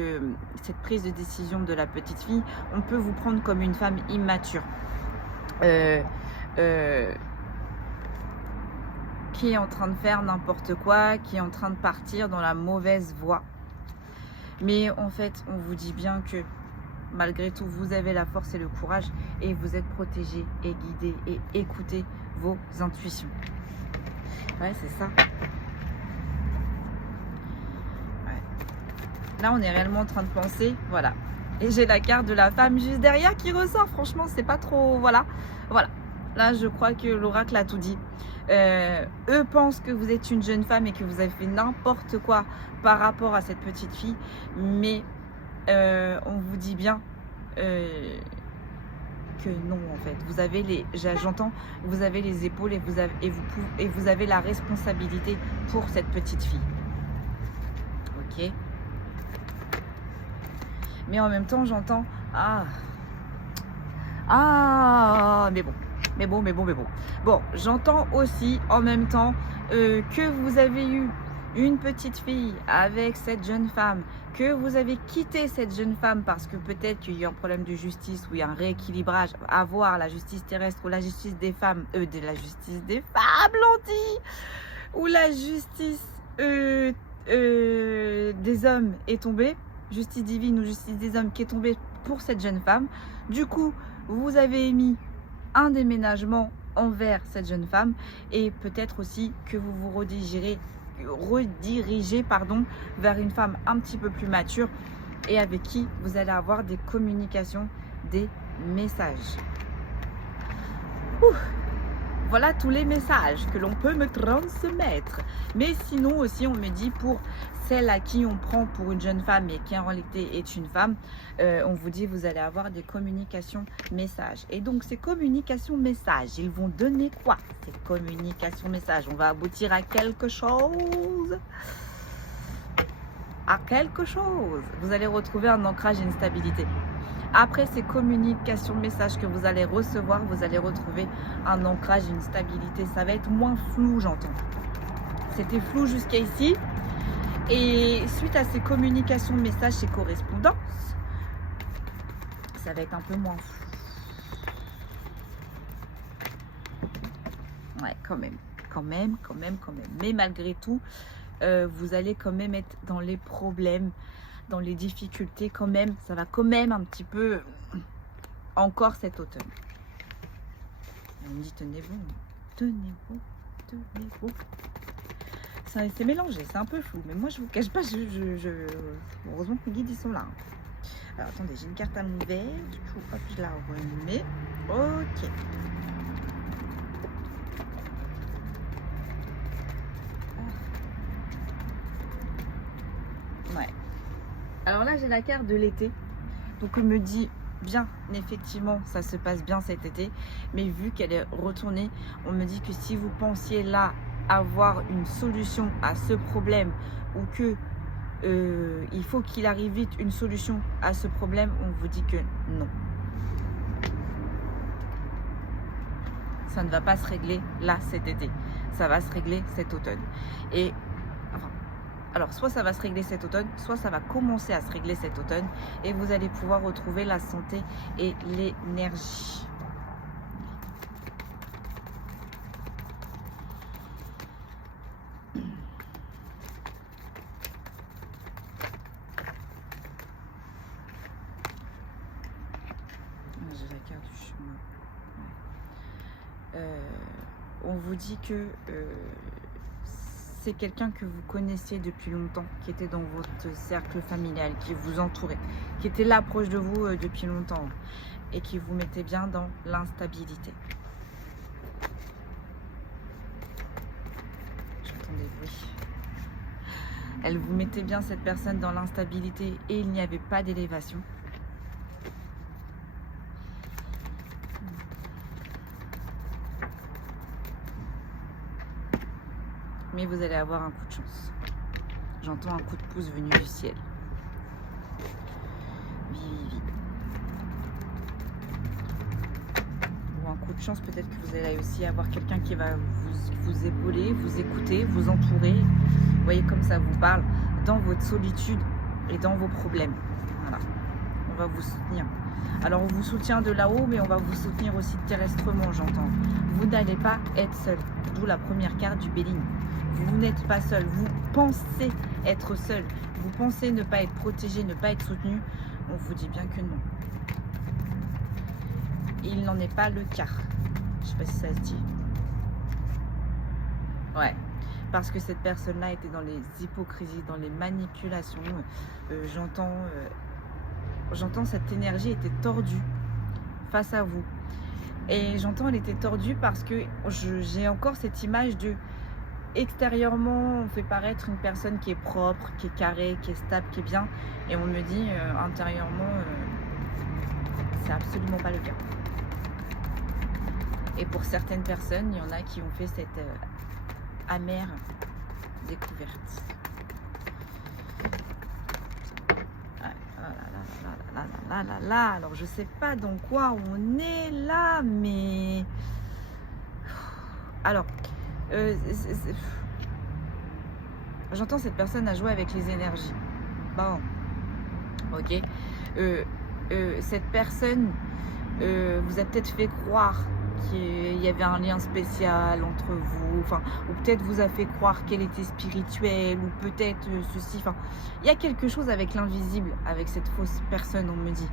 cette prise de décision de la petite fille. On peut vous prendre comme une femme immature. Qui est en train de faire n'importe quoi, qui est en train de partir dans la mauvaise voie. Mais en fait, on vous dit bien que malgré tout, vous avez la force et le courage et vous êtes protégé et guidé et écoutez vos intuitions. Ouais, c'est ça. Ouais. Là, on est réellement en train de penser, voilà. Et j'ai la carte de la femme juste derrière qui ressort. Franchement, c'est pas trop... Voilà. Voilà. Là, je crois que l'oracle a tout dit. Eux pensent que vous êtes une jeune femme et que vous avez fait n'importe quoi par rapport à cette petite fille. Mais on vous dit bien que non, en fait. Vous avez les... J'entends, vous avez les épaules et vous avez la responsabilité pour cette petite fille. Ok. Mais en même temps, j'entends... mais bon. Bon, j'entends aussi en même temps que vous avez eu une petite fille avec cette jeune femme, que vous avez quitté cette jeune femme parce que peut-être qu'il y a un problème de justice ou il y a un rééquilibrage à voir, la justice terrestre ou la justice des femmes, de la justice des femmes, l'on dit, ou la justice des hommes est tombée, justice divine ou justice des hommes qui est tombée pour cette jeune femme. Du coup, vous avez émis un déménagement envers cette jeune femme et peut-être aussi que vous vous redirigez vers une femme un petit peu plus mature et avec qui vous allez avoir des communications, des messages. Ouh. Voilà tous les messages que l'on peut me transmettre. Mais sinon aussi, on me dit pour celle à qui on prend pour une jeune femme et qui en réalité est une femme, on vous dit vous allez avoir des communications messages. Et donc ces communications messages, ils vont donner quoi? Ces communications messages, on va aboutir à quelque chose. À quelque chose. Vous allez retrouver un ancrage et une stabilité. Après ces communications messages que vous allez recevoir, vous allez retrouver un ancrage et une stabilité. Ça va être moins flou, j'entends. C'était flou jusqu'à ici. Et suite à ces communications messages, ces correspondances, ça va être un peu moins flou. Ouais, quand même. Mais malgré tout, vous allez quand même être dans les problèmes, dans les difficultés quand même. Ça va quand même un petit peu encore cet automne. Et on me dit tenez-vous. C'est mélangé, c'est un peu flou, mais moi je vous cache pas, heureusement que mes guides ils sont là. Alors attendez, j'ai une carte à l'envers, du coup hop, je la remets. Ok. Ouais. Alors là j'ai la carte de l'été, donc on me dit bien, effectivement ça se passe bien cet été, mais vu qu'elle est retournée, on me dit que si vous pensiez là avoir une solution à ce problème ou que il faut qu'il arrive vite une solution à ce problème, on vous dit que non. Ça ne va pas se régler là cet été, ça va se régler cet automne. Et enfin, alors soit ça va se régler cet automne, soit ça va commencer à se régler cet automne et vous allez pouvoir retrouver la santé et l'énergie. J'ai la carte du chemin. On vous dit que c'est quelqu'un que vous connaissiez depuis longtemps, qui était dans votre cercle familial, qui vous entourait, qui était là proche de vous depuis longtemps et qui vous mettait bien dans l'instabilité. J'entends des bruits. Elle vous mettait bien cette personne dans l'instabilité et il n'y avait pas d'élévation. Mais vous allez avoir un coup de chance. J'entends un coup de pouce venu du ciel. Oui. Ou un coup de chance, peut-être que vous allez aussi avoir quelqu'un qui va vous épauler, vous écouter, vous entourer. Vous voyez comme ça vous parle dans votre solitude et dans vos problèmes. Voilà. On va vous soutenir. Alors on vous soutient de là-haut, mais on va vous soutenir aussi terrestrement, j'entends. Vous n'allez pas être seul. D'où la première carte du Béline. Vous n'êtes pas seul, vous pensez être seul, vous pensez ne pas être protégé, ne pas être soutenu, on vous dit bien que non. Il n'en est pas le cas. Je ne sais pas si ça se dit. Ouais, parce que cette personne-là était dans les hypocrisies, dans les manipulations. J'entends cette énergie était tordue face à vous. Et j'entends elle était tordue parce que j'ai encore cette image de... Extérieurement, on fait paraître une personne qui est propre, qui est carrée, qui est stable, qui est bien. Et on me dit intérieurement, c'est absolument pas le cas. Et pour certaines personnes, il y en a qui ont fait cette amère découverte. Là. Alors je sais pas dans quoi on est là, mais... Alors... j'entends cette personne a joué avec les énergies. Bon, ok. Cette personne vous a peut-être fait croire qu'il y avait un lien spécial entre vous, enfin, ou peut-être vous a fait croire qu'elle était spirituelle, ou peut-être ceci. Enfin, il y a quelque chose avec l'invisible, avec cette fausse personne, on me dit.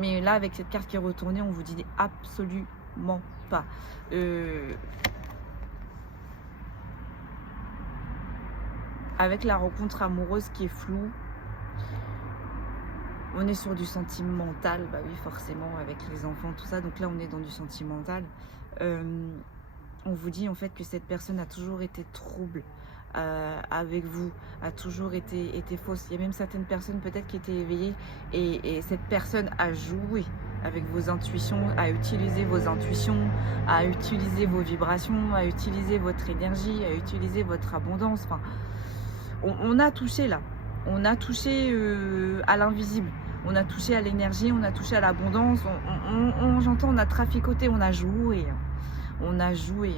Mais là, avec cette carte qui est retournée, on vous dit absolument pas. Avec la rencontre amoureuse qui est floue, on est sur du sentimental, bah oui forcément avec les enfants tout ça, donc là on est dans du sentimental. On vous dit en fait que cette personne a toujours été trouble avec vous, a toujours été fausse. Il y a même certaines personnes peut-être qui étaient éveillées et cette personne a joué avec vos intuitions, a utilisé vos intuitions, a utilisé vos vibrations, a utilisé votre énergie, a utilisé votre abondance. Enfin, on a touché là, on a touché à l'invisible, on a touché à l'énergie, on a touché à l'abondance, j'entends, on a traficoté, on a joué. On a joué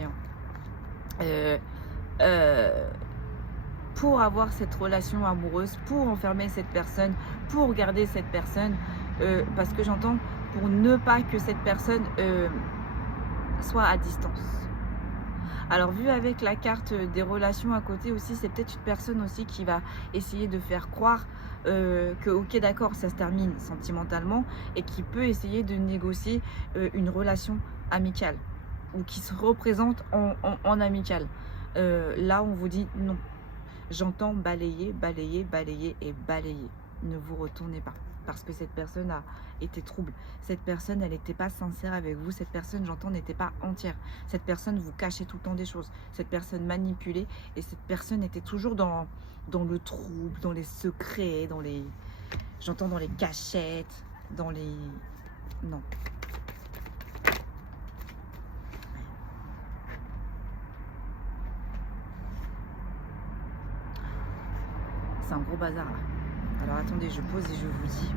pour avoir cette relation amoureuse, pour enfermer cette personne, pour garder cette personne, parce que j'entends, pour ne pas que cette personne soit à distance. Alors vu avec la carte des relations à côté aussi, c'est peut-être une personne aussi qui va essayer de faire croire que ok d'accord, ça se termine sentimentalement et qui peut essayer de négocier une relation amicale ou qui se représente en amical. Là, on vous dit non. J'entends balayer, balayer, balayer et balayer. Ne vous retournez pas. Parce que cette personne a été trouble. Cette personne, elle n'était pas sincère avec vous. Cette personne, j'entends, n'était pas entière. Cette personne vous cachait tout le temps des choses. Cette personne manipulait. Et cette personne était toujours dans le trouble, dans les secrets, dans les... J'entends dans les cachettes, dans les... Non. C'est un gros bazar là. Alors attendez, je pose et je vous dis.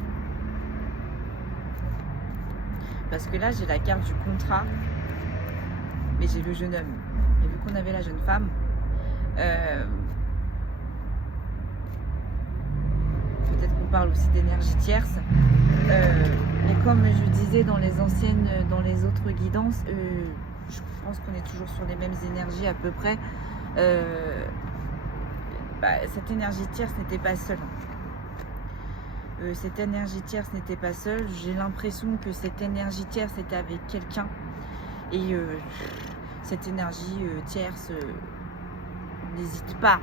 Parce que là, j'ai la carte du contrat, mais j'ai le jeune homme. Et vu qu'on avait la jeune femme, peut-être qu'on parle aussi d'énergie tierce. Mais comme je disais dans les autres guidances, je pense qu'on est toujours sur les mêmes énergies à peu près. Cette énergie tierce n'était pas seule. Cette énergie tierce n'était pas seule. J'ai l'impression que cette énergie tierce était avec quelqu'un. Et cette énergie tierce n'hésite pas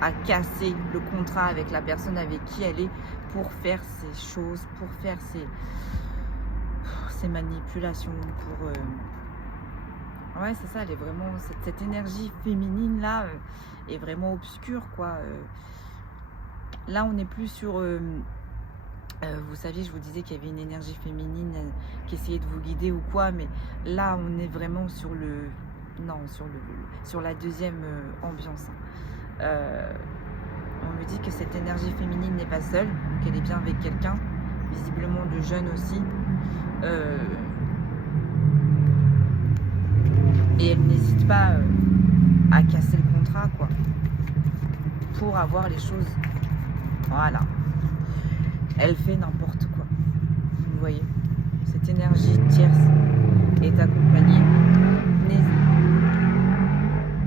à casser le contrat avec la personne avec qui elle est pour faire ces choses, pour faire ces manipulations, pour... Ouais, c'est ça, elle est vraiment... Cette énergie féminine là est vraiment obscure, quoi. Là, on n'est plus sur... vous saviez, je vous disais qu'il y avait une énergie féminine qui essayait de vous guider ou quoi, mais là, on est vraiment sur le... Non, sur la deuxième ambiance. On me dit que cette énergie féminine n'est pas seule, qu'elle est bien avec quelqu'un, visiblement de jeune aussi. Et elle n'hésite pas à casser le contrat, quoi, pour avoir les choses. Voilà. Elle fait n'importe quoi. Vous voyez, cette énergie tierce est accompagnée.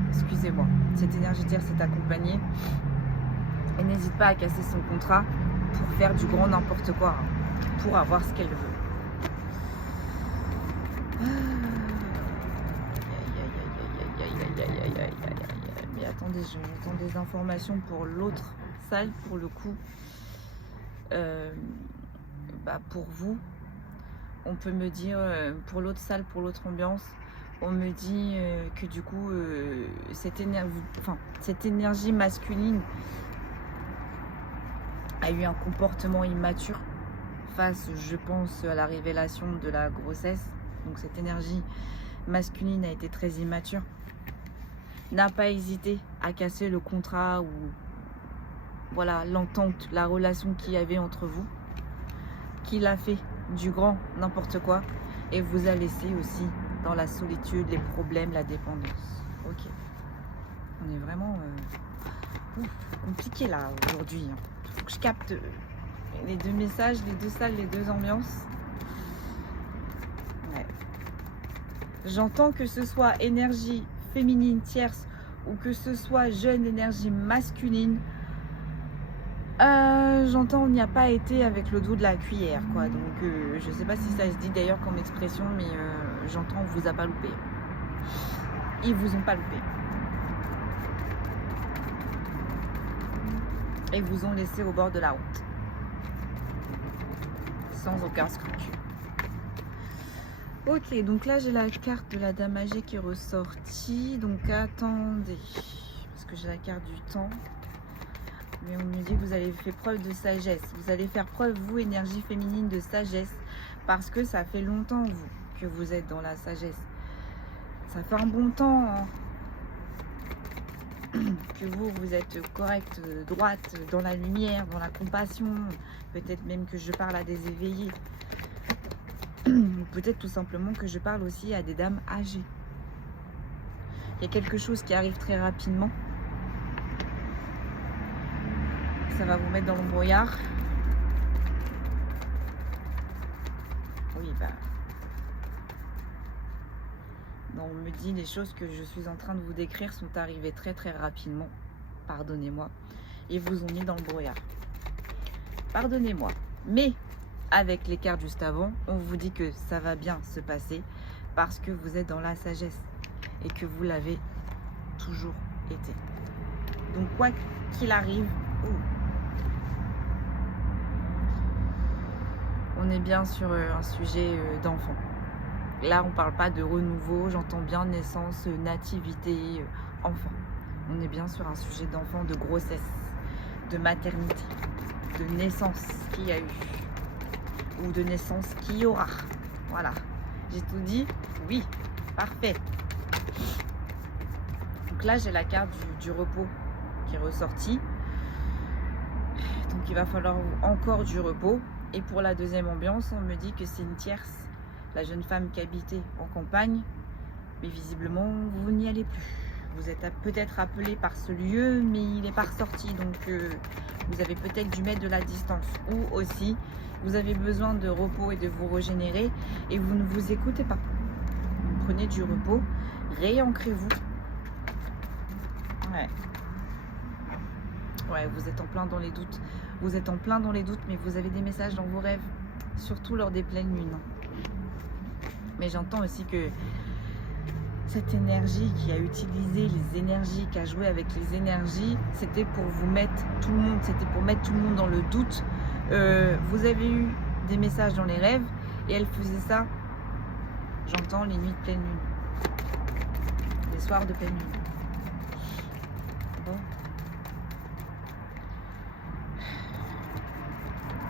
Excusez-moi. Cette énergie tierce est accompagnée. Elle n'hésite pas à casser son contrat pour faire du grand n'importe quoi, pour avoir ce qu'elle veut. Mais attendez, j'entends des informations pour l'autre salle, pour le coup. Pour vous, on peut me dire, pour l'autre salle, pour l'autre ambiance, on me dit que du coup, cette énergie masculine a eu un comportement immature face, je pense, à la révélation de la grossesse. Donc cette énergie masculine a été très immature, n'a pas hésité à casser le contrat ou voilà l'entente, la relation qu'il y avait entre vous, qu'il a fait du grand n'importe quoi et vous a laissé aussi dans la solitude, les problèmes, la dépendance. Ok, on est vraiment compliqué là aujourd'hui. Faut que je capte les deux messages, les deux salles, les deux ambiances. Ouais. J'entends que ce soit énergie féminine tierce ou que ce soit jeune énergie masculine. J'entends on n'y a pas été avec le dos de la cuillère, quoi. Donc je sais pas si ça se dit d'ailleurs comme expression, mais j'entends on vous a pas loupé. Ils vous ont pas loupé. Et vous ont laissé au bord de la route. Sans aucun scrupule. Ok, donc là j'ai la carte de la Dame âgée qui est ressortie. Donc attendez, parce que j'ai la carte du temps. Mais on me dit que vous avez fait preuve de sagesse. Vous allez faire preuve, vous, énergie féminine, de sagesse. Parce que ça fait longtemps, vous, que vous êtes dans la sagesse. Ça fait un bon temps, hein, que vous êtes correcte, droite, dans la lumière, dans la compassion. Peut-être même que je parle à des éveillés. Peut-être tout simplement que je parle aussi à des dames âgées. Il y a quelque chose qui arrive très rapidement. Ça va vous mettre dans le brouillard. Oui, bah. Non, on me dit les choses que je suis en train de vous décrire sont arrivées très très rapidement. Pardonnez-moi. Et vous ont mis dans le brouillard. Pardonnez-moi. Mais avec les cartes juste avant, on vous dit que ça va bien se passer parce que vous êtes dans la sagesse et que vous l'avez toujours été. Donc quoi qu'il arrive, on est bien sur un sujet d'enfant. Là, on ne parle pas de renouveau, j'entends bien naissance, nativité, enfant. On est bien sur un sujet d'enfant, de grossesse, de maternité, de naissance qu'il y a eu. Ou de naissance qu'il y aura. Voilà. J'ai tout dit? Oui. Parfait. Donc là, j'ai la carte du repos qui est ressortie. Donc il va falloir encore du repos. Et pour la deuxième ambiance, on me dit que c'est une tierce. La jeune femme qui habitait en campagne. Mais visiblement, vous n'y allez plus. Vous êtes peut-être appelé par ce lieu, mais il n'est pas ressorti. Donc vous avez peut-être dû mettre de la distance. Ou aussi, vous avez besoin de repos et de vous régénérer et vous ne vous écoutez pas. Vous prenez du repos, réancrez-vous. Ouais, vous êtes en plein dans les doutes. Vous êtes en plein dans les doutes, mais vous avez des messages dans vos rêves, surtout lors des pleines lunes. Mais j'entends aussi que cette énergie qui a utilisé les énergies, qui a joué avec les énergies, c'était pour vous mettre tout le monde, c'était pour mettre tout le monde dans le doute. Vous avez eu des messages dans les rêves et elle faisait ça, j'entends, les nuits de pleine lune, les soirs de pleine lune. Bon.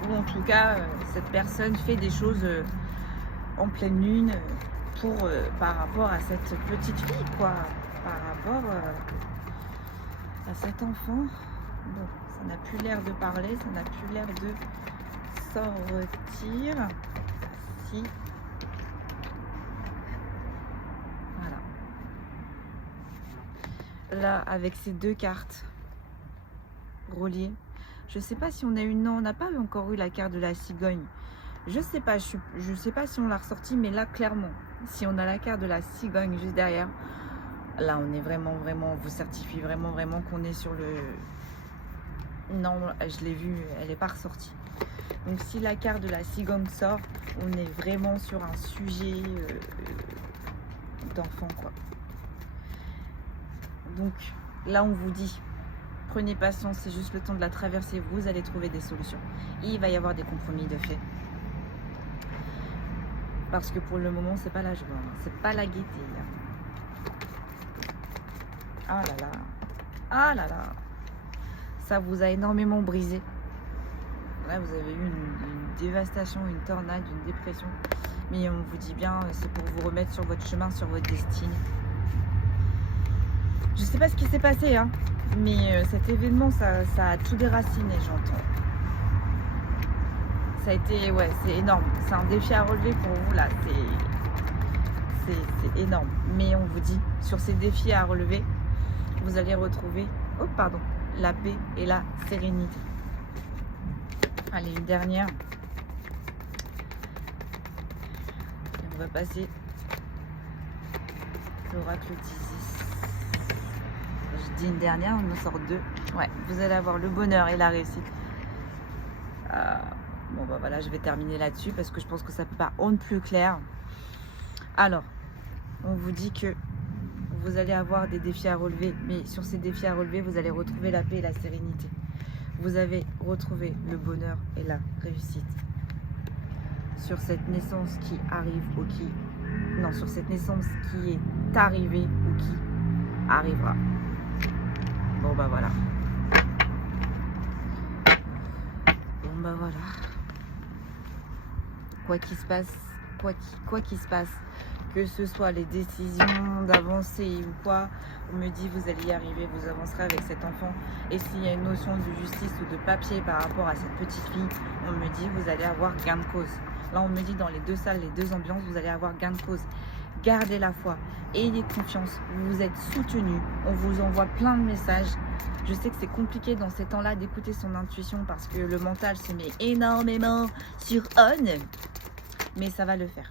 Ou en tout cas, cette personne fait des choses en pleine lune pour, par rapport à cette petite fille, quoi, par rapport à cet enfant. Bon, ça n'a plus l'air de parler, ça n'a plus l'air de sortir. Si. Voilà. Là, avec ces deux cartes reliées, je sais pas si on a eu, non, on n'a pas encore eu la carte de la cigogne. Je sais pas, je sais pas si on l'a ressorti, mais là, clairement, si on a la carte de la cigogne juste derrière, là, on est vraiment, on vous certifie vraiment qu'on est sur le... Non, je l'ai vue, elle n'est pas ressortie. Donc si la carte de la cigogne sort, on est vraiment sur un sujet d'enfant, quoi. Donc là, on vous dit, prenez patience, c'est juste le temps de la traverser, vous allez trouver des solutions. Et il va y avoir des compromis de fait. Parce que pour le moment, c'est pas la joie, hein. C'est pas la gaieté. Ah là là, ah là là. Ça vous a énormément brisé. Là, vous avez eu une dévastation, une tornade, une dépression. Mais on vous dit bien, c'est pour vous remettre sur votre chemin, sur votre destinée. Je sais pas ce qui s'est passé, hein, mais cet événement, ça a tout déraciné, j'entends. Ça a été, ouais, c'est énorme. C'est un défi à relever pour vous, là. C'est énorme. Mais on vous dit, sur ces défis à relever, vous allez retrouver, oh pardon, la paix et la sérénité. Allez, une dernière. Et on va passer l'oracle d'Isis. Je dis une dernière, on en sort deux. Ouais, vous allez avoir le bonheur et la réussite. Bon, bah voilà, je vais terminer là-dessus parce que je pense que ça peut pas on plus clair. Alors, on vous dit que vous allez avoir des défis à relever, mais sur ces défis à relever, vous allez retrouver la paix et la sérénité. Vous avez retrouvé le bonheur et la réussite sur cette naissance qui arrive ou qui non, sur cette naissance qui est arrivée ou qui arrivera. Bon bah voilà. Bon bah voilà. Quoi qu'il se passe, quoi qu'il se passe, que ce soit les décisions d'avancer ou quoi, on me dit vous allez y arriver, vous avancerez avec cet enfant. Et s'il y a une notion de justice ou de papier par rapport à cette petite fille, on me dit vous allez avoir gain de cause. Là on me dit dans les deux salles, les deux ambiances, vous allez avoir gain de cause. Gardez la foi, ayez confiance, vous êtes soutenus, on vous envoie plein de messages. Je sais que c'est compliqué dans ces temps-là d'écouter son intuition parce que le mental se met énormément sur on, mais ça va le faire.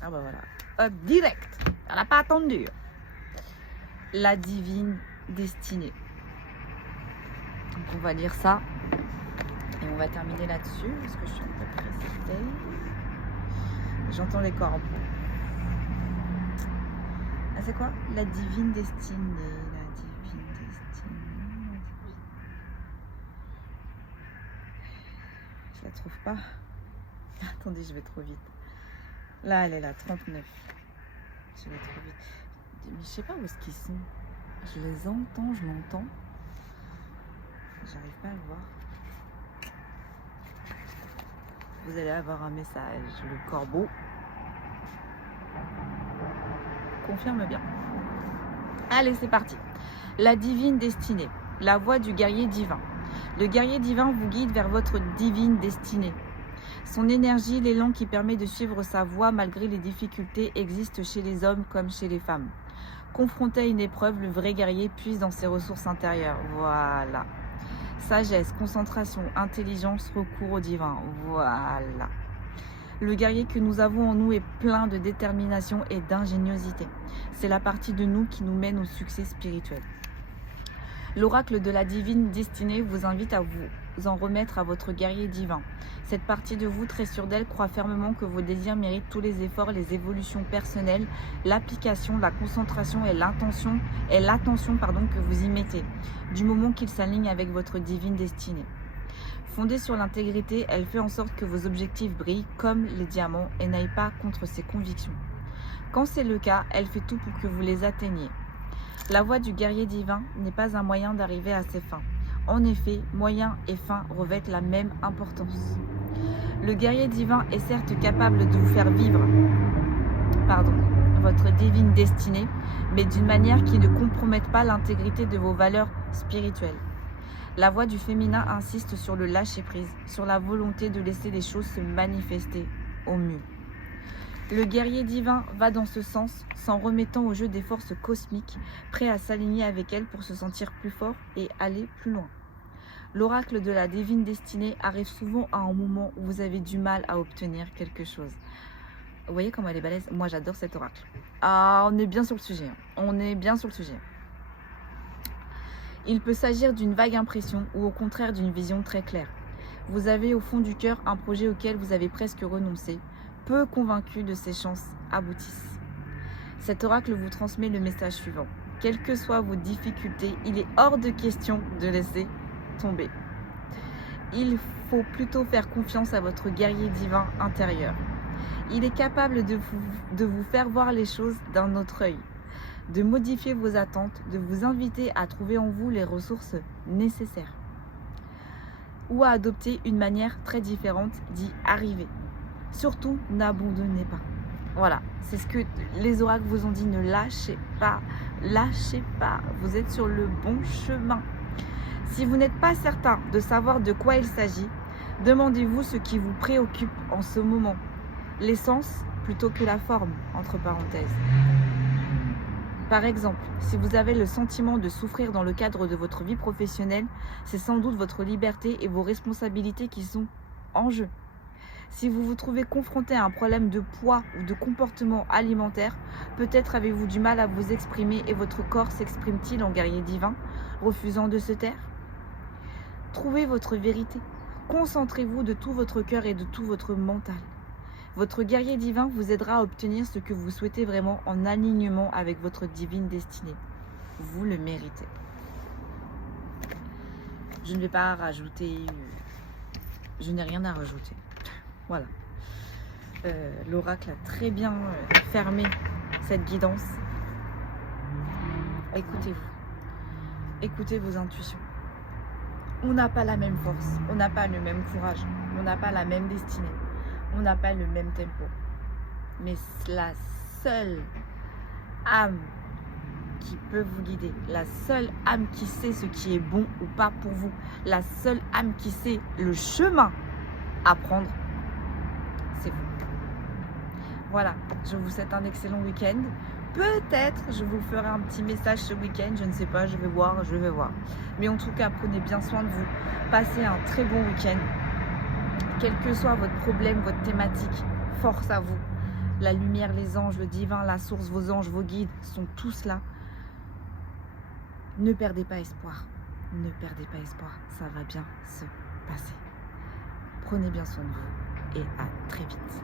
Ah bah voilà. Hop, direct. Elle n'a pas attendu. La divine destinée. Donc on va lire ça. Et on va terminer là-dessus. Parce que je suis un peu pressée. J'entends les corbeaux. Ah c'est quoi? La divine destinée. La divine destinée. Je la trouve pas. Attendez, je vais trop vite. Là, elle est là, 39. Je vais trop vite. Mais je sais pas où est-ce qu'ils sont. Je les entends, je l'entends. J'arrive pas à le voir. Vous allez avoir un message. Le corbeau confirme bien. Allez, c'est parti. La divine destinée. La voix du guerrier divin. Le guerrier divin vous guide vers votre divine destinée. Son énergie, l'élan qui permet de suivre sa voie malgré les difficultés existe chez les hommes comme chez les femmes. Confronté à une épreuve, le vrai guerrier puise dans ses ressources intérieures. Voilà. Sagesse, concentration, intelligence, recours au divin. Voilà. Le guerrier que nous avons en nous est plein de détermination et d'ingéniosité. C'est la partie de nous qui nous mène au succès spirituel. L'oracle de la divine destinée vous invite à vous en remettre à votre guerrier divin. Cette partie de vous, très sûre d'elle, croit fermement que vos désirs méritent tous les efforts, les évolutions personnelles, l'application, la concentration et l'attention que vous y mettez, du moment qu'ils s'alignent avec votre divine destinée. Fondée sur l'intégrité, elle fait en sorte que vos objectifs brillent comme les diamants et n'aillent pas contre ses convictions. Quand c'est le cas, elle fait tout pour que vous les atteigniez. La voie du guerrier divin n'est pas un moyen d'arriver à ses fins. En effet, moyens et fins revêtent la même importance. Le guerrier divin est certes capable de vous faire vivre votre divine destinée, mais d'une manière qui ne compromette pas l'intégrité de vos valeurs spirituelles. La voix du féminin insiste sur le lâcher-prise, sur la volonté de laisser les choses se manifester au mieux. Le guerrier divin va dans ce sens, s'en remettant au jeu des forces cosmiques, prêt à s'aligner avec elles pour se sentir plus fort et aller plus loin. L'oracle de la divine destinée arrive souvent à un moment où vous avez du mal à obtenir quelque chose. Vous voyez comment elle est balèze? Moi j'adore cet oracle. Ah, on est bien sur le sujet. On est bien sur le sujet. Il peut s'agir d'une vague impression ou au contraire d'une vision très claire. Vous avez au fond du cœur un projet auquel vous avez presque renoncé, peu convaincu de ses chances aboutissent. Cet oracle vous transmet le message suivant. Quelles que soient vos difficultés, il est hors de question de laisser tomber. Il faut plutôt faire confiance à votre guerrier divin intérieur. Il est capable de vous faire voir les choses d'un autre œil, de modifier vos attentes, de vous inviter à trouver en vous les ressources nécessaires ou à adopter une manière très différente d'y arriver. Surtout, n'abandonnez pas. Voilà, c'est ce que les oracles vous ont dit, ne lâchez pas, vous êtes sur le bon chemin. Si vous n'êtes pas certain de savoir de quoi il s'agit, demandez-vous ce qui vous préoccupe en ce moment. L'essence plutôt que la forme, entre parenthèses. Par exemple, si vous avez le sentiment de souffrir dans le cadre de votre vie professionnelle, c'est sans doute votre liberté et vos responsabilités qui sont en jeu. Si vous vous trouvez confronté à un problème de poids ou de comportement alimentaire, peut-être avez-vous du mal à vous exprimer et votre corps s'exprime-t-il en guerrier divin, refusant de se taire? Trouvez votre vérité. Concentrez-vous de tout votre cœur et de tout votre mental. Votre guerrier divin vous aidera à obtenir ce que vous souhaitez vraiment en alignement avec votre divine destinée. Vous le méritez. Je ne vais pas rajouter... Je n'ai rien à rajouter. Voilà. L'oracle a très bien fermé cette guidance. Écoutez-vous. Écoutez vos intuitions. On n'a pas la même force, on n'a pas le même courage, on n'a pas la même destinée, on n'a pas le même tempo. Mais la seule âme qui peut vous guider, la seule âme qui sait ce qui est bon ou pas pour vous, la seule âme qui sait le chemin à prendre, c'est vous. Voilà, je vous souhaite un excellent week-end. Peut-être je vous ferai un petit message ce week-end, je ne sais pas, je vais voir. Mais en tout cas, prenez bien soin de vous. Passez un très bon week-end. Quel que soit votre problème, votre thématique, force à vous. La lumière, les anges, le divin, la source, vos anges, vos guides sont tous là. Ne perdez pas espoir. Ne perdez pas espoir. Ça va bien se passer. Prenez bien soin de vous et à très vite.